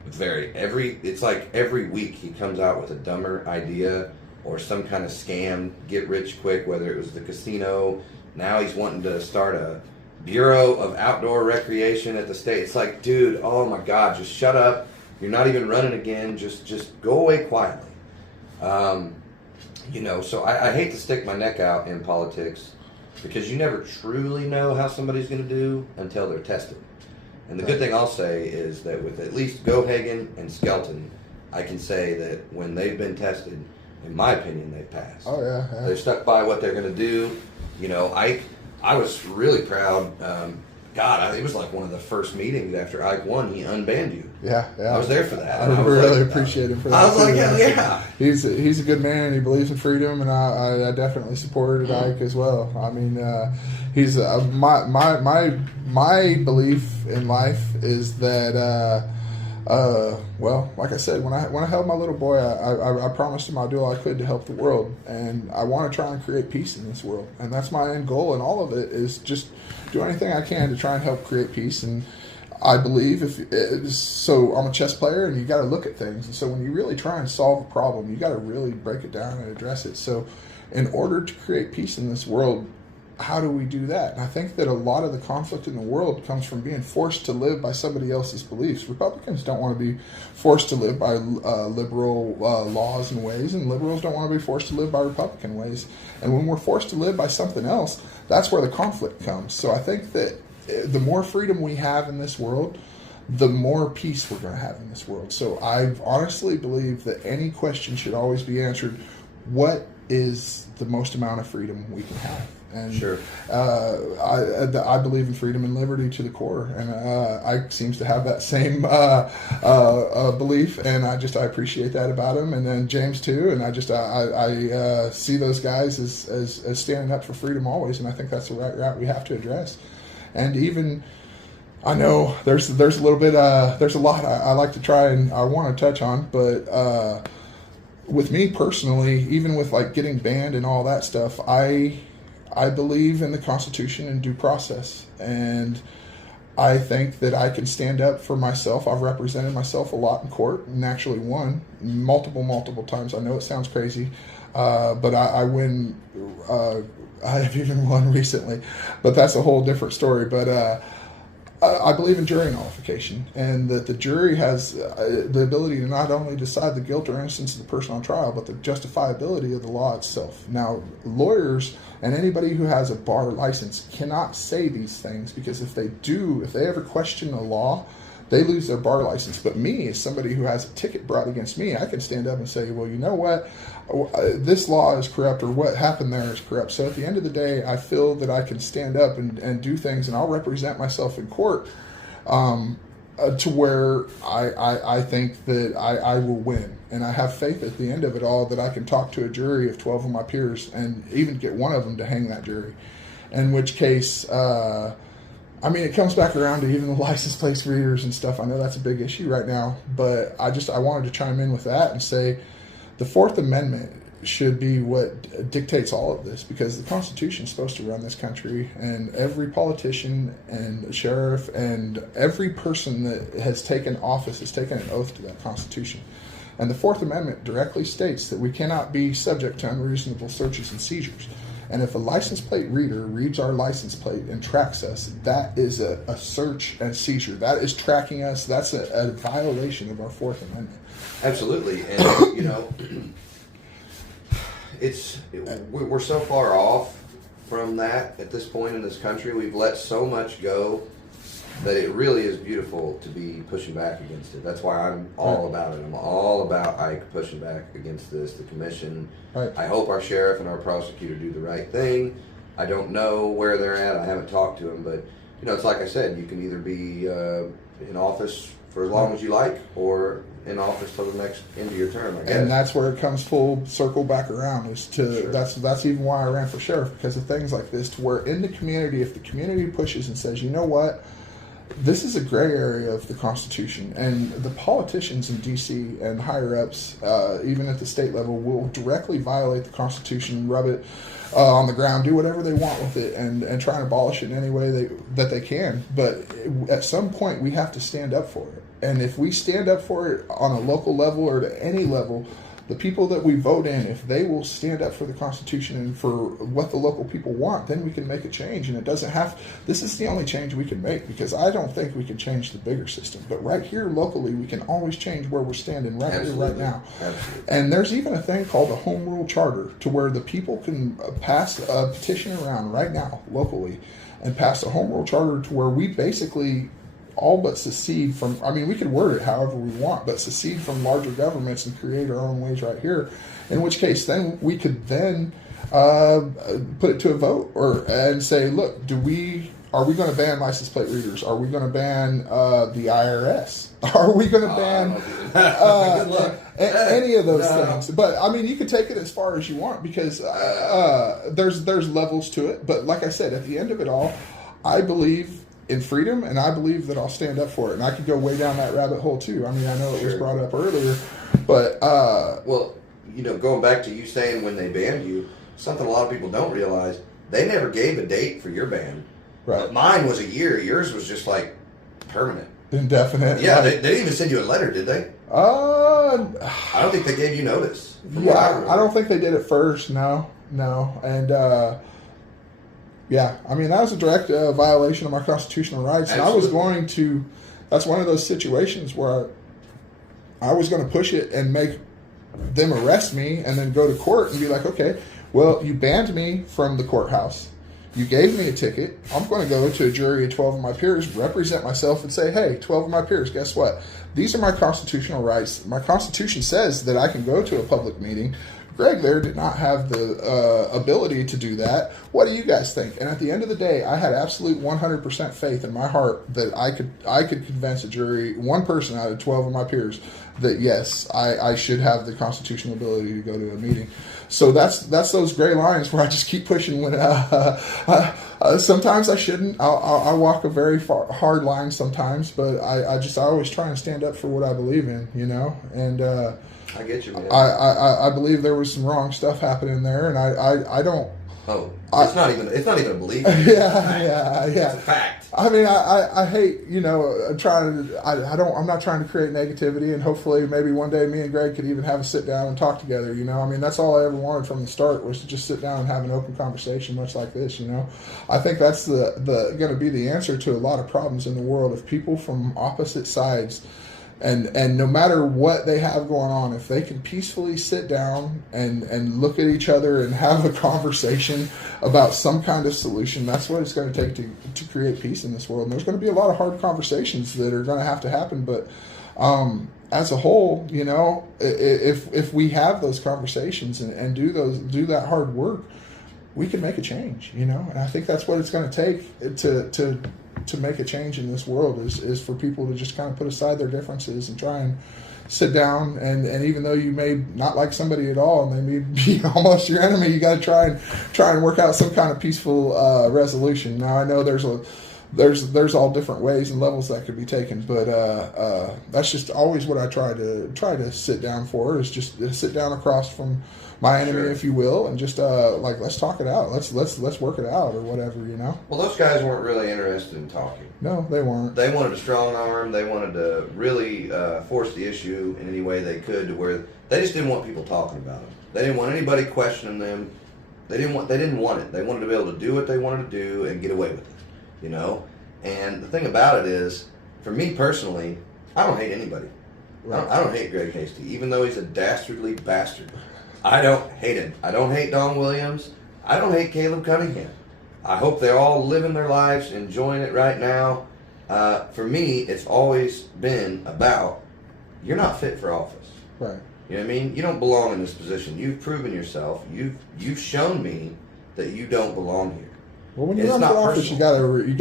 It's like every week he comes out with a dumber idea or some kind of scam, get rich quick, whether it was the casino. Now he's wanting to start a Bureau of Outdoor Recreation at the state. It's like, dude, oh my God, just shut up. You're not even running again. Just go away quietly. You know, so I hate to stick my neck out in politics, because you never truly know how somebody's going to do until they're tested. And the good thing I'll say is that with at least Gohagen and Skelton, I can say that when they've been tested, in my opinion, they've passed. Oh, yeah. They've stuck by what they're going to do. You know, I was really proud. God, it was like one of the first meetings after Ike won, he unbanned you. Yeah. I was there for that. I really appreciate him for that. I was like, hell yeah. He's a good man. He believes in freedom, and I definitely supported Ike as well. I mean, he's my belief in life is that well, like I said, when I held my little boy, I promised him I'd do all I could to help the world, and I want to try and create peace in this world, and that's my end goal. And all of it is just do anything I can to try and help create peace. And I believe so I'm a chess player, and you got to look at things. And so when you really try and solve a problem, you got to really break it down and address it. So in order to create peace in this world, how do we do that? And I think that a lot of the conflict in the world comes from being forced to live by somebody else's beliefs. Republicans don't want to be forced to live by liberal laws and ways, and liberals don't want to be forced to live by Republican ways. And when we're forced to live by something else, that's where the conflict comes. So I think that the more freedom we have in this world, the more peace we're going to have in this world. So I honestly believe that any question should always be answered, what is the most amount of freedom we can have. And Sure. I believe in freedom and liberty to the core, and I seems to have that same belief, and I appreciate that about him, and then James too, and I see those guys as standing up for freedom always, and I think that's the right route we have to address. And even I know there's a little bit there's a lot I like to try and I want to touch on, but with me personally, even with like getting banned and all that stuff, I believe in the Constitution and due process, and I think that I can stand up for myself. I've represented myself a lot in court and actually won multiple times. I know it sounds crazy, but I win. I have even won recently, but that's a whole different story. But I believe in jury nullification, and that the jury has the ability to not only decide the guilt or innocence of the person on trial, but the justifiability of the law itself. Now, lawyers and anybody who has a bar license cannot say these things, because if they ever question the law, they lose their bar license. But me, as somebody who has a ticket brought against me, I can stand up and say, well, you know what? This law is corrupt, or what happened there is corrupt. So at the end of the day, I feel that I can stand up and do things, and I'll represent myself in court to where I think that I will win. And I have faith at the end of it all that I can talk to a jury of 12 of my peers and even get one of them to hang that jury. In which case, I mean, it comes back around to even the license plate readers and stuff. I know that's a big issue right now, but I wanted to chime in with that and say the Fourth Amendment should be what dictates all of this, because the Constitution is supposed to run this country, and every politician and sheriff and every person that has taken office has taken an oath to that Constitution. And the Fourth Amendment directly states that we cannot be subject to unreasonable searches and seizures. And if a license plate reader reads our license plate and tracks us, that is a search and seizure. That is tracking us. That's a violation of our Fourth Amendment. Absolutely. And, you know, we're so far off from that at this point in this country. We've let so much go that it really is beautiful to be pushing back against it. That's why I'm all about it. I'm all about Ike pushing back against this, the commission. Right. I hope our sheriff and our prosecutor do the right thing. I don't know where they're at. I haven't talked to them, but you know, it's like I said, you can either be in office for as long as you like, or in office till the next end of your term, I guess. And that's where it comes full circle back around, is to Sure. that's even why I ran for sheriff, because of things like this, to where in the community, if the community pushes and says, you know what, this is a gray area of the Constitution, and the politicians in D.C. and higher ups, even at the state level, will directly violate the Constitution, rub it on the ground, do whatever they want with it, and try and abolish it in any way that they can. But at some point, we have to stand up for it. And if we stand up for it on a local level or to any level, the people that we vote in, if they will stand up for the Constitution and for what the local people want, then we can make a change. And it doesn't have, this is the only change we can make, because I don't think we can change the bigger system. But right here locally, we can always change where we're standing right Absolutely. here, right now. Absolutely. And there's even a thing called a home rule charter, to where the people can pass a petition around right now locally and pass a home rule charter to where we basically all but secede from, I mean, we could word it however we want, but secede from larger governments and create our own ways right here. In which case, then we could then put it to a vote, and say, look, are we going to ban license plate readers? Are we going to ban the IRS? Are we going to ban Good luck. any of those things? But I mean, you can take it as far as you want, because there's levels to it. But like I said, at the end of it all, I believe in freedom, and I believe that I'll stand up for it. And I could go way down that rabbit hole too. I mean, I know it was brought up earlier, but well, you know, going back to you saying when they banned you, something a lot of people don't realize, they never gave a date for your ban. Right. But mine was a year. Yours was just like permanent. Indefinite. Yeah, like, they didn't even send you a letter, did they? I I don't think they gave you notice. from what Yeah, remember. I don't think they did it first. No. And yeah, I mean, that was a direct violation of my constitutional rights. And I was going to, that's one of those situations where I was going to push it and make them arrest me and then go to court and be like, okay, well, you banned me from the courthouse. You gave me a ticket. I'm going to go to a jury of 12 of my peers, represent myself, and say, hey, 12 of my peers, guess what? These are my constitutional rights. My Constitution says that I can go to a public meeting, Greg there did not have the ability to do that. What do you guys think? And at the end of the day, I had absolute 100% faith in my heart that I could convince a jury, one person out of 12 of my peers, that yes, I should have the constitutional ability to go to a meeting. So that's those gray lines where I just keep pushing when sometimes I shouldn't. I walk a very hard line sometimes, but I always try and stand up for what I believe in, you know. And I get you, man. I believe there was some wrong stuff happening there, and I don't. Oh, it's not even a belief. Yeah. It's a fact. I mean, I hate, you know, I'm not trying to create negativity, and hopefully maybe one day me and Greg could even have a sit down and talk together, you know. I mean, that's all I ever wanted from the start, was to just sit down and have an open conversation much like this, you know. I think that's the going to be the answer to a lot of problems in the world. If people from opposite sides, and no matter what they have going on, if they can peacefully sit down and look at each other and have a conversation about some kind of solution, that's what it's going to take to create peace in this world. And there's going to be a lot of hard conversations that are going to have to happen, but as a whole, you know, if we have those conversations and do that hard work, we can make a change, you know. And I think that's what it's going to take to make a change in this world is for people to just kind of put aside their differences and try and sit down, and even though you may not like somebody at all and they may be almost your enemy, you got to try and work out some kind of peaceful resolution. Now I know there's all different ways and levels that could be taken, but that's just always what I try to sit down for, is just to sit down across from my enemy, Sure. if you will, and just like, let's talk it out, let's work it out, or whatever, you know. Well, those guys weren't really interested in talking. No, they weren't. They wanted to strong arm. They wanted to really force the issue in any way they could, to where they just didn't want people talking about them. They didn't want anybody questioning them. They didn't want it. They wanted to be able to do what they wanted to do and get away with it, you know. And the thing about it is, for me personally, I don't hate anybody. Right. I don't hate Greg Hasty, even though he's a dastardly bastard. I don't hate him. I don't hate Don Williams. I don't hate Caleb Cunningham. I hope they're all living their lives, enjoying it right now. For me, it's always been about, you're not fit for office. Right. You know what I mean? You don't belong in this position. You've proven yourself. You've shown me that you don't belong here. Well, when you It's run for not office, personal. you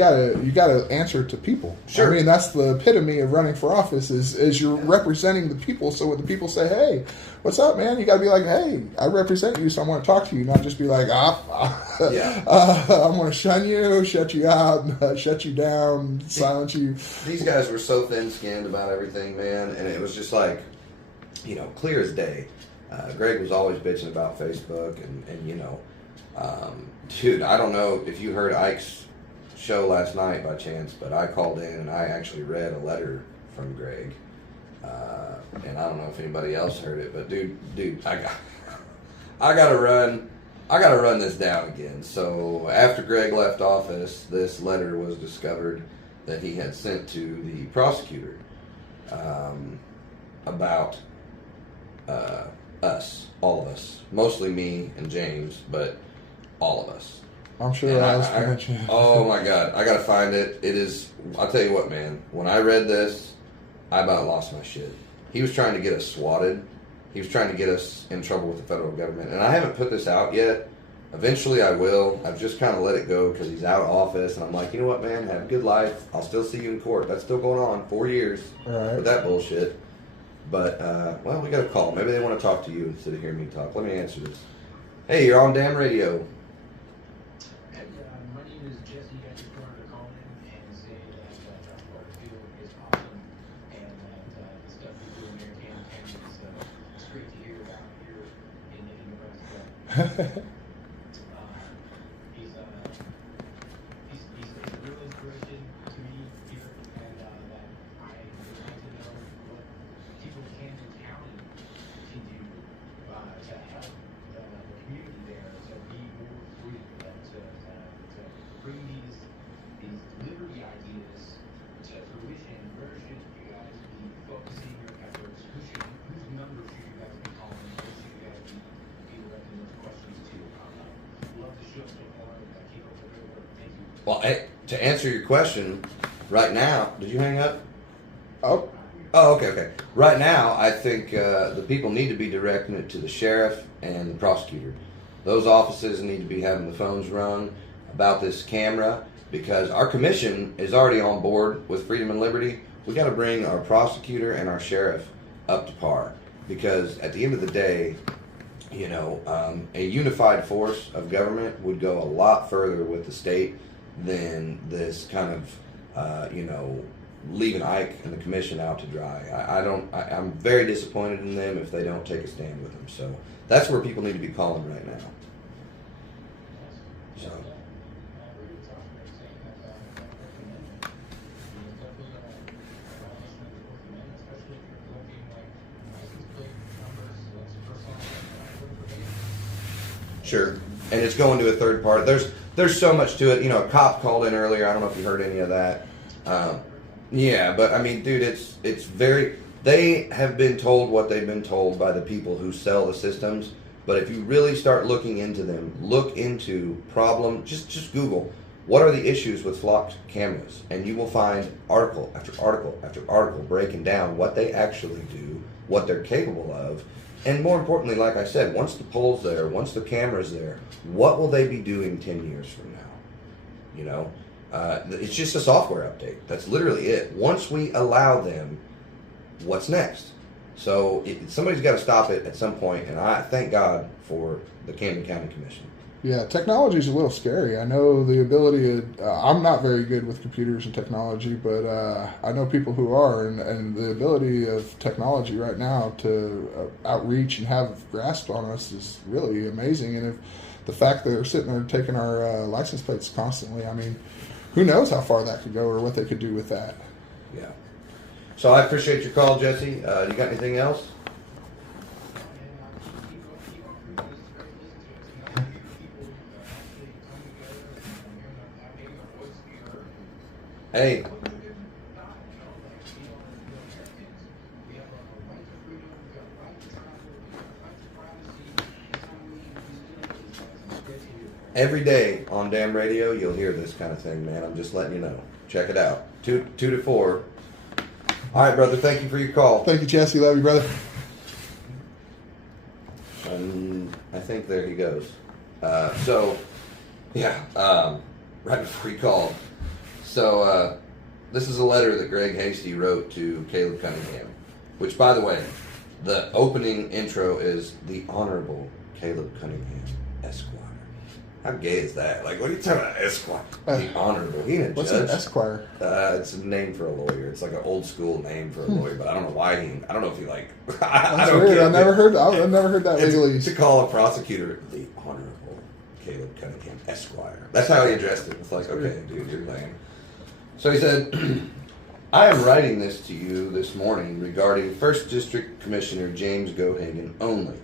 gotta answer to people. Sure. I mean, that's the epitome of running for office is you're representing the people. So when the people say, "Hey, what's up, man?" You gotta be like, "Hey, I represent you, so I want to talk to you." Not just be like, Yeah. I'm going to shun you, shut you out, shut you down, silence you." These guys were so thin-skinned about everything, man, and it was just like, you know, clear as day. Greg was always bitching about Facebook, and you know, dude, I don't know if you heard Ike's show last night by chance, but I called in and I actually read a letter from Greg, and I don't know if anybody else heard it, but dude, I gotta run this down again. So after Greg left office, this letter was discovered that he had sent to the prosecutor about us, all of us, mostly me and James, but all of us. I'm sure And I was mentioned. oh my God, I gotta find it. It is, I'll tell you what, man, when I read this, I about lost my shit. He was trying to get us swatted. He was trying to get us in trouble with the federal government. And I haven't put this out yet. Eventually I will. I've just kind of let it go because he's out of office. And I'm like, you know what, man, have a good life. I'll still see you in court. That's still going on. 4 years Right. with that bullshit. But, well, we got a call. Maybe they want to talk to you instead of hearing me talk. Let me answer this. Hey, you're on Damn Radio. My name is Jesse. I just wanted to call in and say that what we do is awesome, and that the stuff we do in American Canada is it's great to hear about here in Nebraska. He's a real inspiration to me here, and that I would like to know what people in Camden County can do to help the community there, to be more free, to bring these liberty ideas to fruition. Where should you guys be focusing your efforts? Whose numbers should you guys be calling? Who should you guys be directing those questions to? Love the show so far. Keep up the good work. Thank you. Well, to answer your question, right now, did you hang up? Oh, Oh, okay. Right now, I think the people need to be directing it to the sheriff and the prosecutor. Those offices need to be having the phones rung about this camera because our commission is already on board with freedom and liberty. We got to bring our prosecutor and our sheriff up to par because at the end of the day, you know, a unified force of government would go a lot further with the state than this kind of, you know, leaving Ike and the commission out to dry. I'm very disappointed in them if they don't take a stand with them. So that's where people need to be calling right now. So. Sure, and it's going to a third party. There's so much to it. You know, a cop called in earlier. I don't know if you heard any of that. Yeah, but I mean, dude, it's very. They have been told what they've been told by the people who sell the systems. But if you really start looking into them, look into problem. Just Google what are the issues with flocked cameras, and you will find article after article after article breaking down what they actually do, what they're capable of. And more importantly, like I said, once the poll's there, once the camera's there, what will they be doing 10 years from now? You know, it's just a software update. That's literally it. Once we allow them, what's next? So somebody's got to stop it at some point, and I thank God for the Camden County Commission. Yeah, technology is a little scary. I know the ability to, I'm not very good with computers and technology, but I know people who are, and the ability of technology right now to outreach and have grasp on us is really amazing. And if the fact that they're sitting there taking our license plates constantly, I mean, who knows how far that could go or what they could do with that. Yeah. So I appreciate your call, Jesse. You got anything else? Hey. Every day on Damn Radio, you'll hear this kind of thing, man. I'm just letting you know. Check it out. 2 to 4. All right, brother. Thank you for your call. Thank you, Jesse. Love you, brother. I think there he goes. Right before he called. So, this is a letter that Greg Hasty wrote to Caleb Cunningham, which, by the way, the opening intro is the Honorable Caleb Cunningham, Esquire. How gay is that? Like, what are you talking about, Esquire? The Honorable. He ain't a What's judge. an Esquire? It's a name for a lawyer. It's like an old school name for a lawyer, but I don't know why I don't know if he like. I That's don't weird. get I've never heard that legally. to call a prosecutor the Honorable Caleb Cunningham, Esquire. That's how he addressed it. It's like, okay, dude, you're lame. So he said, I am writing this to you this morning regarding 1st District Commissioner James Gohagan only.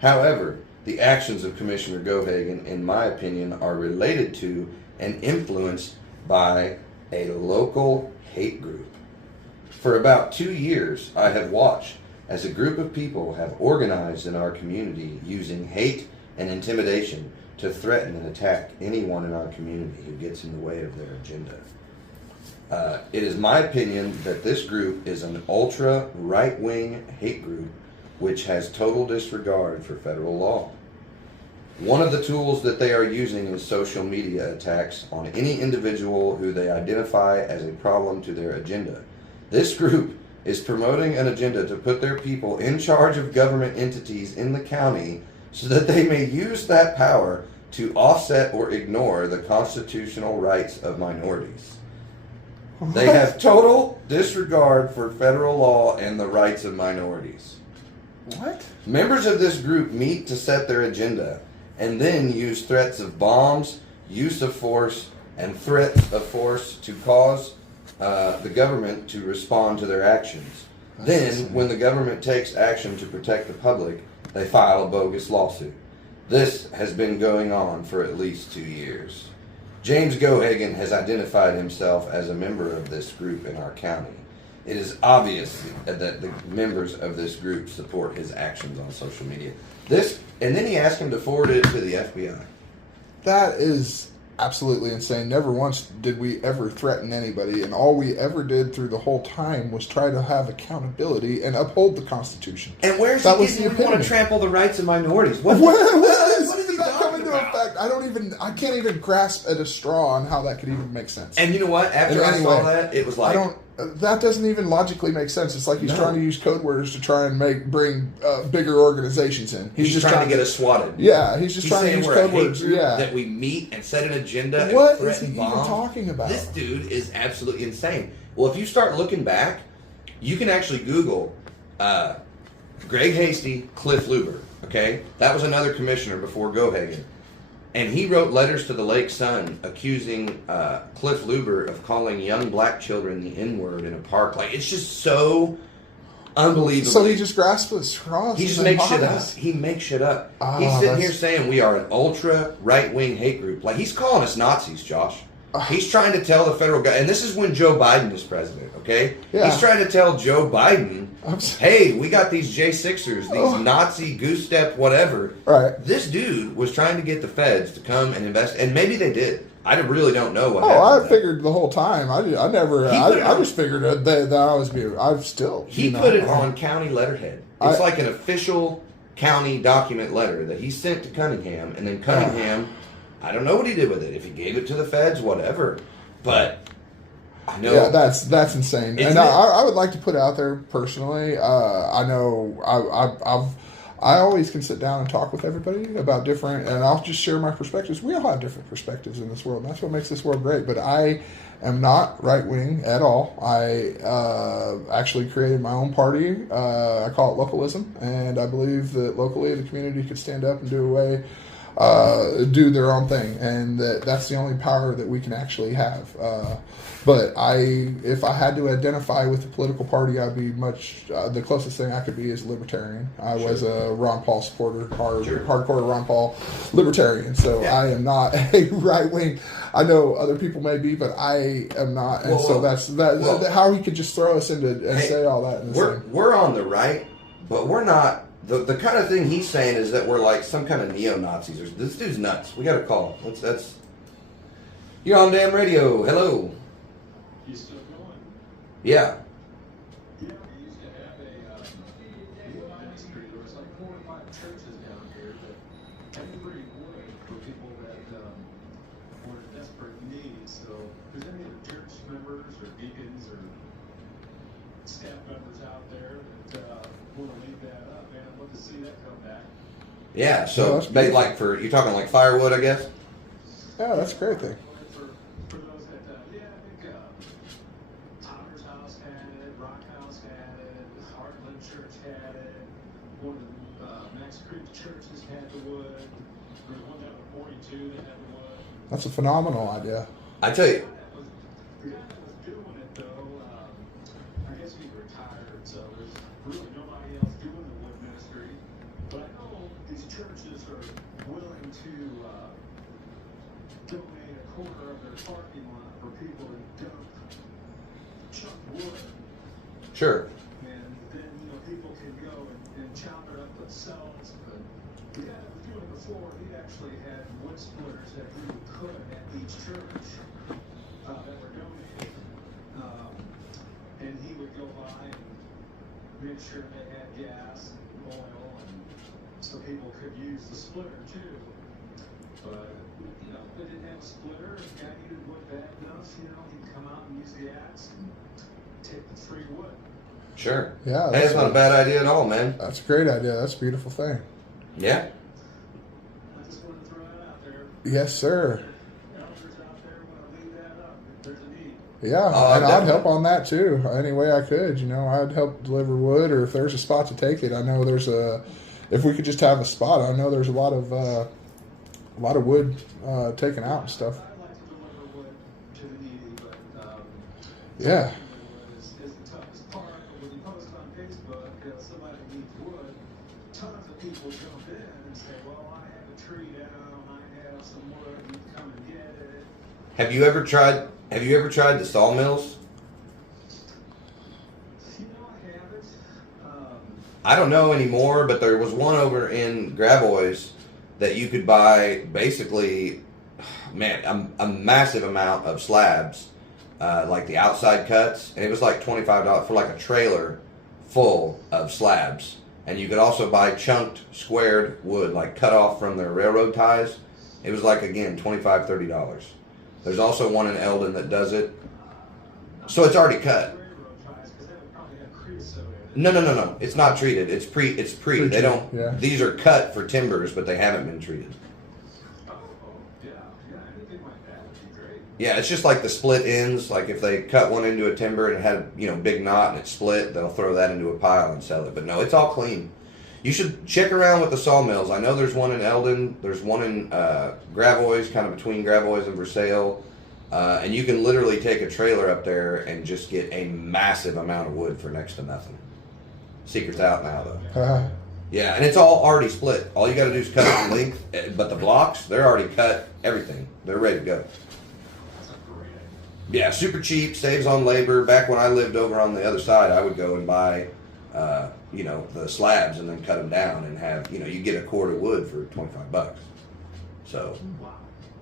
However, the actions of Commissioner Gohagan, in my opinion, are related to and influenced by a local hate group. For about 2 years, I have watched as a group of people have organized in our community using hate and intimidation to threaten and attack anyone in our community who gets in the way of their agenda. It is my opinion that this group is an ultra right-wing hate group which has total disregard for federal law. One of the tools that they are using is social media attacks on any individual who they identify as a problem to their agenda. This group is promoting an agenda to put their people in charge of government entities in the county so that they may use that power to offset or ignore the constitutional rights of minorities. What? They have total disregard for federal law and the rights of minorities. What? Members of this group meet to set their agenda and then use threats of bombs, use of force, and threats of force to cause the government to respond to their actions. Then, when the government takes action to protect the public, they file a bogus lawsuit. This has been going on for at least 2 years. James Gohagan has identified himself as a member of this group in our county. It is obvious that the members of this group support his actions on social media. And then he asked him to forward it to the FBI. That is absolutely insane. Never once did we ever threaten anybody, and all we ever did through the whole time was try to have accountability and uphold the Constitution. And where's That he was getting the we want to epitome. trample the rights of minorities? What What is he that come talking into about? effect? I can't even grasp at a straw on how that could even make sense. And you know what? After I saw that, it was like, That doesn't even logically make sense. It's like he's No. trying to use code words to try and bring bigger organizations in. he's just trying to get us swatted. Yeah, he's just He's trying to saying use we're code a hate words. group, Yeah. that we meet and set an agenda What and is threaten he even bomb. talking about? This dude is absolutely insane. Well, if you start looking back, you can actually Google Greg Hasty, Cliff Luber. Okay, that was another commissioner before Gohagen, and he wrote letters to the Lake Sun accusing Cliff Luber of calling young black children the N-word in a park. Like, it's just so unbelievable. So he just grasps at straws. He just and makes shit lies. up. He makes shit up. Ah, He's sitting that's- here saying we are an ultra right-wing hate group. Like, he's calling us Nazis, Josh. He's trying to tell the federal government, and this is when Joe Biden is president, okay? Yeah. He's trying to tell Joe Biden, I'm s- hey, we got these J6ers, these Nazi goose step whatever. Right. This dude was trying to get the feds to come and invest, and maybe they did. I really don't know what Oh, happened. I with that. figured the whole time. I never. He put it I on- just figured that I was. I've still. He put it on county letterhead. It's like an official county document letter that he sent to Cunningham, and then Cunningham, I don't know what he did with it. If he gave it to the feds, whatever. But I know. Yeah, that's insane. Isn't And it? I would like to put it out there personally. I know I always can sit down and talk with everybody about different, and I'll just share my perspectives. We all have different perspectives in this world. And that's what makes this world great. But I am not right wing at all. I actually created my own party. I call it localism, and I believe that locally the community could stand up and do their own thing, and that's the only power that we can actually have. But if I had to identify with a political party, I'd be the closest thing I could be is libertarian. I was a Ron Paul supporter, hardcore Ron Paul libertarian. So I am not a right wing. I know other people may be, but I am not. And so that's how he could just throw us into and say all that. In the We're on the right, but we're not. The kind of thing he's saying is that we're like some kind of neo-Nazis. This dude's nuts. We got to call. That's. You're on damn radio. Hello. You still going? Yeah. Yeah, we used to have a ministry. There was like 4 or 5 churches down here that every would for people that were in desperate need. So, if there's any other church members or deacons or staff members out there that want to leave that up, man, I'd love to see that come back. Yeah. Oh, So that's beautiful. you're talking like firewood, I guess. Yeah, that's a great thing. For those that, I think Potter's House had it, Rock House had it, Heartland Church had it, one of the Max Creek churches had the wood, there was one down at 42 that had the wood. That's a phenomenal idea. I tell you. The guy that was doing it though, I guess he retired, so there's really nobody else doing the wood ministry. But I know these churches are willing to donate a quarter of their parking lot for people to dump chunk wood, Sure. and then people can go and chop it up themselves. But the guy that was doing it before, he actually had wood splitters that he would put at each church that were donated, and he would go by and make sure they had gas and oil, and so people could use the splitter too. But if they didn't have a splitter, if the guy needed wood bad enough, he'd come out and use the axe and take the free wood. Sure. Yeah, Hey, that's not a bad idea at all, man. That's a great idea. That's a beautiful thing. Yeah. I just wanted to throw that out there. Yes, sir. Elders out there want to leave that up if there's a need. Yeah, and I'd Definitely. help on that too. Any way I could, I'd help deliver wood, or if there's a spot to take it. I know if we could just have a spot. I know there's a lot of wood taken out and stuff. I'd like to deliver wood to the needy, but Yeah. wood is the toughest part. But when you post on Facebook, somebody needs wood, tons of people jump in and say, well, I have a tree down, I have some wood, you come and get it. Have you ever tried the sawmills? I haven't. I don't know anymore, but there was one over in Grabois that you could buy basically, man, a massive amount of slabs, like the outside cuts, and it was like $25 for like a trailer full of slabs. And you could also buy chunked, squared wood, like cut off from their railroad ties. It was like, again, $25, $30. There's also one in Eldon that does it. So it's already cut. No. It's not treated. It's pre. They don't. Yeah. These are cut for timbers, but they haven't been treated. Yeah, it's just like the split ends. Like if they cut one into a timber and it had a big knot and it split, they'll throw that into a pile and sell it. But no, it's all clean. You should check around with the sawmills. I know there's one in Eldon. There's one in Gravois, kind of between Gravois and Versailles. And you can literally take a trailer up there and just get a massive amount of wood for next to nothing. Secret's out now, though. Yeah, and it's all already split. All you got to do is cut it in length. But the blocks, they're already cut. Everything. They're ready to go. Yeah, super cheap, saves on labor. Back when I lived over on the other side, I would go and buy, the slabs and then cut them down and have, you get a cord of wood for $25. So,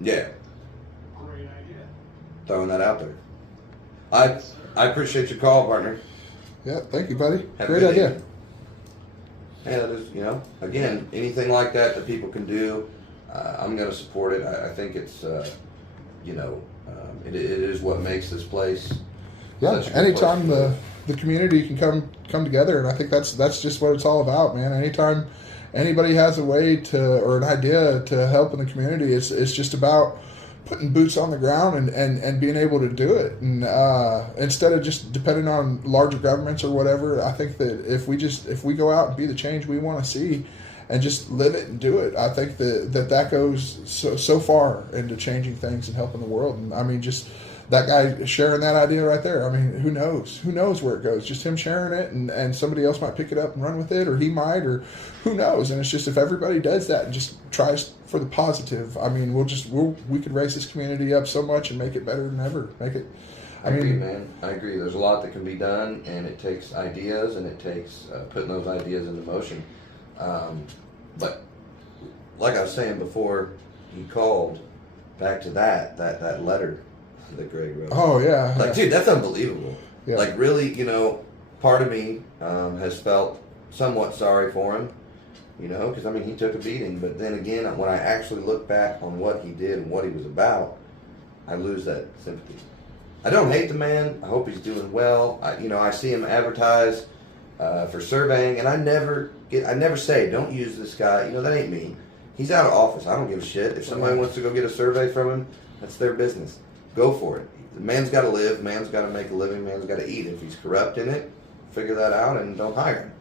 yeah. Great idea. Throwing that out there. I appreciate your call, partner. Yeah, thank you, buddy. Have a Great good idea. evening. Yeah, that is, again, anything like that people can do, I'm going to support it. I think it's, it is what makes this place. Yeah, anytime the community can come together, and I think that's just what it's all about, man. Anytime anybody has a way to or an idea to help in the community, it's just about putting boots on the ground and being able to do it. And instead of just depending on larger governments or whatever, I think that if we go out and be the change we want to see and just live it and do it, I think that goes so far into changing things and helping the world. And I mean, just that guy sharing that idea right there. I mean, who knows where it goes? Just him sharing it, and somebody else might pick it up and run with it, or he might, or who knows? And it's just if everybody does that and just tries for the positive, I mean, we could raise this community up so much and make it better than ever. I agree, man. I agree. There's a lot that can be done, and it takes ideas, and it takes putting those ideas into motion. But like I was saying before, he called back to that letter that Greg wrote. Oh yeah, like dude, that's unbelievable. Yeah. Like really, part of me has felt somewhat sorry for him, because I mean he took a beating. But then again, when I actually look back on what he did and what he was about, I lose that sympathy. I don't hate the man. I hope he's doing well. I see him advertise for surveying, and I never say don't use this guy. That ain't me. He's out of office. I don't give a shit. If somebody wants to go get a survey from him, that's their business. Go for it. The man's got to live. Man's got to make a living. Man's got to eat. If he's corrupt in it, figure that out and don't hire him.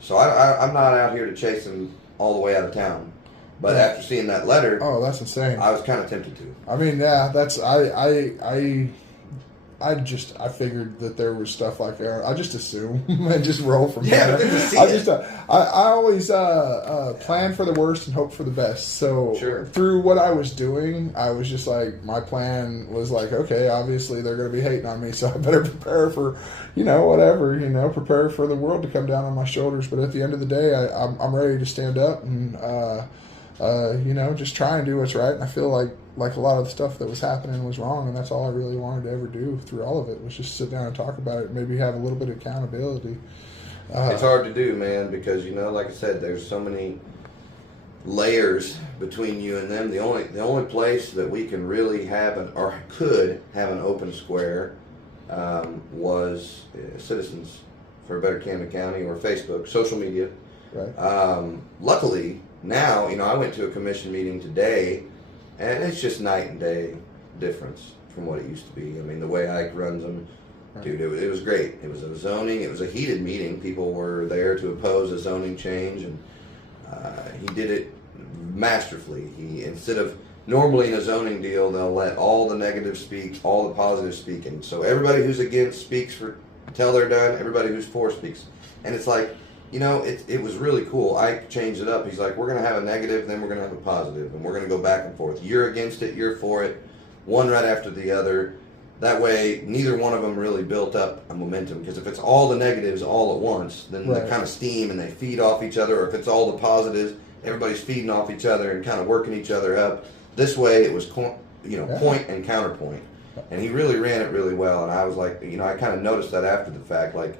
So I'm not out here to chase him all the way out of town. But after seeing that letter, oh, that's insane. I was kind of tempted to. I mean, yeah, that's I figured that there was stuff like that. I just assume and just roll from there. I always plan for the worst and hope for the best. So through what I was doing, I was just like, my plan was like, okay, obviously they're going to be hating on me, so I better prepare for, whatever, prepare for the world to come down on my shoulders. But at the end of the day, I'm ready to stand up and, just try and do what's right. And I feel like a lot of the stuff that was happening was wrong, and that's all I really wanted to ever do through all of it was just sit down and talk about it, maybe have a little bit of accountability. It's hard to do, man, because like I said, there's so many layers between you and them. The only place that we can really could have an open square was Citizens for a Better Camden County or Facebook, social media. Right. Luckily, now, I went to a commission meeting today, and it's just night and day difference from what it used to be. I mean, the way Ike runs them, dude, it was great. It was a heated meeting. People were there to oppose a zoning change, and he did it masterfully. Instead of normally in a zoning deal, they'll let all the negatives speak, all the positives speak, and so everybody who's against speaks till they're done. Everybody who's for speaks, and it's like, it was really cool. Ike changed it up. He's like, we're going to have a negative, then we're going to have a positive, and we're going to go back and forth. You're against it, you're for it, one right after the other. That way, neither one of them really built up a momentum, because if it's all the negatives all at once, then they kind of steam and they feed off each other, or if it's all the positives, everybody's feeding off each other and kind of working each other up. This way, it was Yeah. point and counterpoint. And he really ran it really well. And I was like, I kind of noticed that after the fact, like,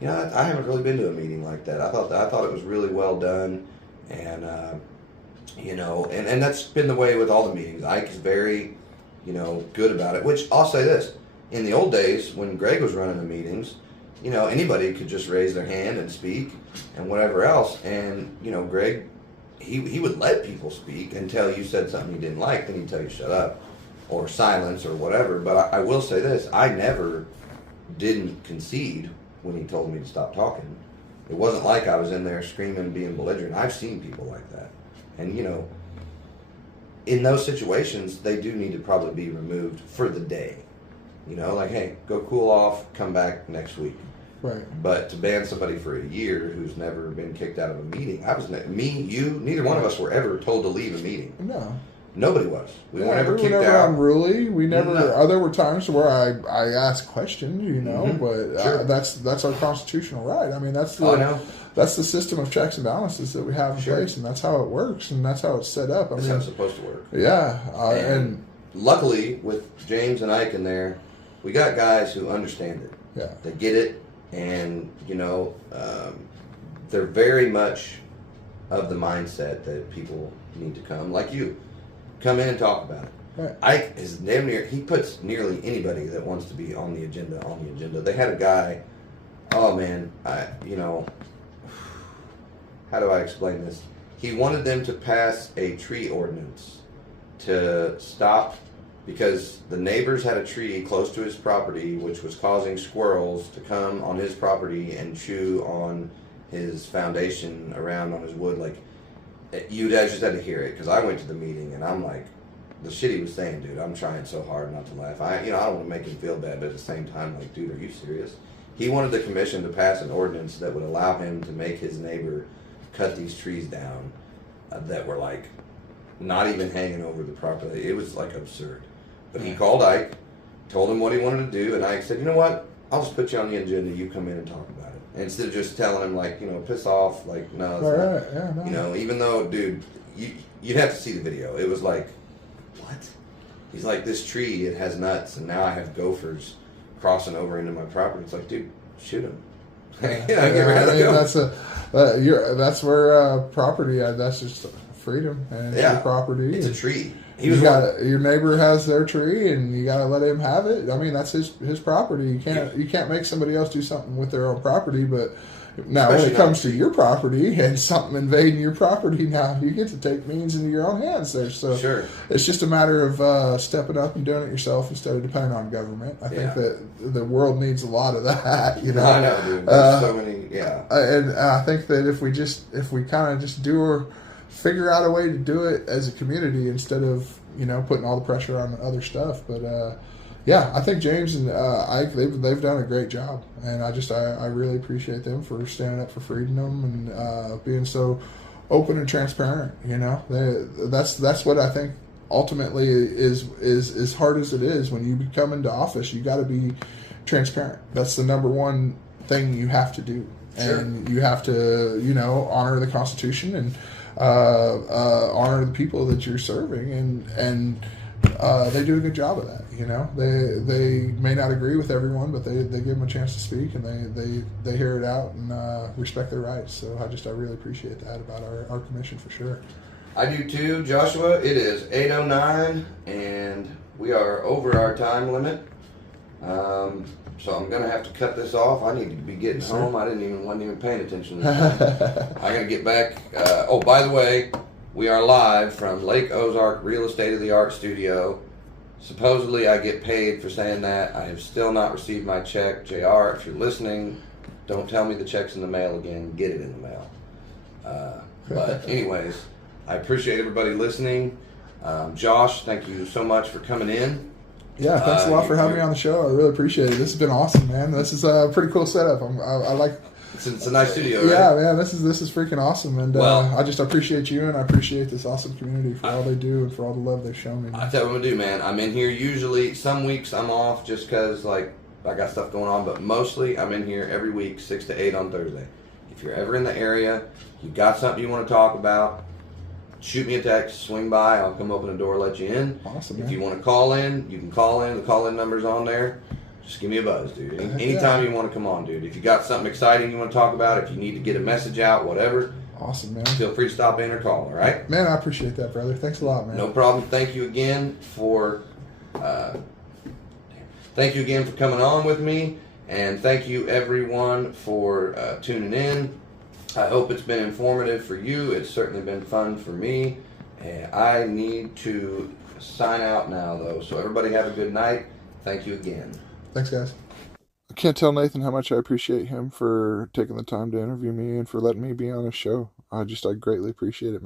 I haven't really been to a meeting like that. I thought it was really well done, and and that's been the way with all the meetings. Ike is very, good about it. Which I'll say this: in the old days when Greg was running the meetings, anybody could just raise their hand and speak, and whatever else. And Greg, he would let people speak until you said something he didn't like. Then he'd tell you shut up, or silence, or whatever. But I will say this: I never didn't concede when he told me to stop talking. It wasn't like I was in there screaming, being belligerent. I've seen people like that. And, in those situations, they do need to probably be removed for the day. Like, hey, go cool off, come back next week. Right. But to ban somebody for a year who's never been kicked out of a meeting, neither one of us were ever told to leave a meeting. No. Nobody was. We weren't ever we kicked were never out. unruly. We never. No. There were times where I asked questions, but Sure. that's our constitutional right. I mean, that's Oh, I know. that's the system of checks and balances that we have in Sure. place, and that's how it works, and that's how it's set up. That's how it's supposed to work. Yeah, And luckily, with James and Ike in there, we got guys who understand it. yeah, They get it, and they're very much of the mindset that people need to come in and talk about it. right. Ike is damn near, he puts nearly anybody that wants to be on the agenda. They had a guy, oh man, how do I explain this? He wanted them to pass a tree ordinance to stop, because the neighbors had a tree close to his property which was causing squirrels to come on his property and chew on his foundation around on his wood. Like, you guys just had to hear it, because I went to the meeting and I'm like, the shit he was saying, dude, I'm trying so hard not to laugh. I don't want to make him feel bad, but at the same time, like, dude, are you serious? He wanted the commission to pass an ordinance that would allow him to make his neighbor cut these trees down that were like not even hanging over the property. It was like absurd. But he called Ike, told him what he wanted to do, and Ike said, you know what? I'll just put you on the agenda. You come in and talk about it. And instead of just telling him, like, piss off, like, no. It's Right. not. Yeah. No. Even though, dude, you'd have to see the video. It was like, what? He's like, this tree, it has nuts, and now I have gophers crossing over into my property. It's like, dude, shoot him. Get rid of them. That's where property. That's just freedom and your property. It's a tree. Your neighbor has their tree, and you got to let him have it. I mean, that's his property. You can't make somebody else do something with their own property. But now, when it comes to your property and something invading your property, now you get to take means into your own hands there. So sure. It's just a matter of stepping up and doing it yourself instead of depending on government. I think that the world needs a lot of that. I know, dude. There's so many. Yeah. And I think that if we kind of just figure out a way to do it as a community instead of putting all the pressure on other stuff. But I think James and Ike, they've done a great job, and I really appreciate them for standing up for freedom and being so open and transparent. That's what I think ultimately is as hard as it is when you come into office. You got to be transparent. That's the number one thing you have to do, sure. And you have to honor the Constitution and honor the people that you're serving, and they do a good job of that. They may not agree with everyone, but they give them a chance to speak, and they hear it out and respect their rights. So I really appreciate that about our commission for sure. I do too, Joshua. It is 8:09, and we are over our time limit. So I'm gonna have to cut this off. I need to be getting home. I wasn't even paying attention this time. I gotta get back. By the way, we are live from Lake Ozark Real Estate of the Art Studio. Supposedly I get paid for saying that. I have still not received my check. JR, if you're listening, don't tell me the check's in the mail again. Get it in the mail. But anyways, I appreciate everybody listening. Josh, thank you so much for coming in. Yeah, thanks a lot for having me on the show. I really appreciate it. This has been awesome, man. This is a pretty cool setup. I like. It's a nice studio, right? Yeah, man. This is freaking awesome, and I just appreciate you, and I appreciate this awesome community for all they do and for all the love they've shown me. I tell you what I'm gonna do, man. I'm in here usually. Some weeks I'm off just because I got stuff going on, but mostly I'm in here every week, 6 to 8 on Thursday. If you're ever in the area, you got something you want to talk about, shoot me a text, swing by, I'll come open the door, let you in. Awesome, If man. you want to call in, you can call in. The call-in number's on there. Just give me a buzz, dude. Anytime you want to come on, dude. If you got something exciting you want to talk about, if you need to get a message out, whatever, Awesome, man. feel free to stop in or call, all right? Man, I appreciate that, brother. Thanks a lot, man. No problem. Thank you again for coming on with me, and thank you everyone for tuning in. I hope it's been informative for you. It's certainly been fun for me. And I need to sign out now, though. So everybody have a good night. Thank you again. Thanks, guys. I can't tell Nathan how much I appreciate him for taking the time to interview me and for letting me be on his show. I greatly appreciate it, man.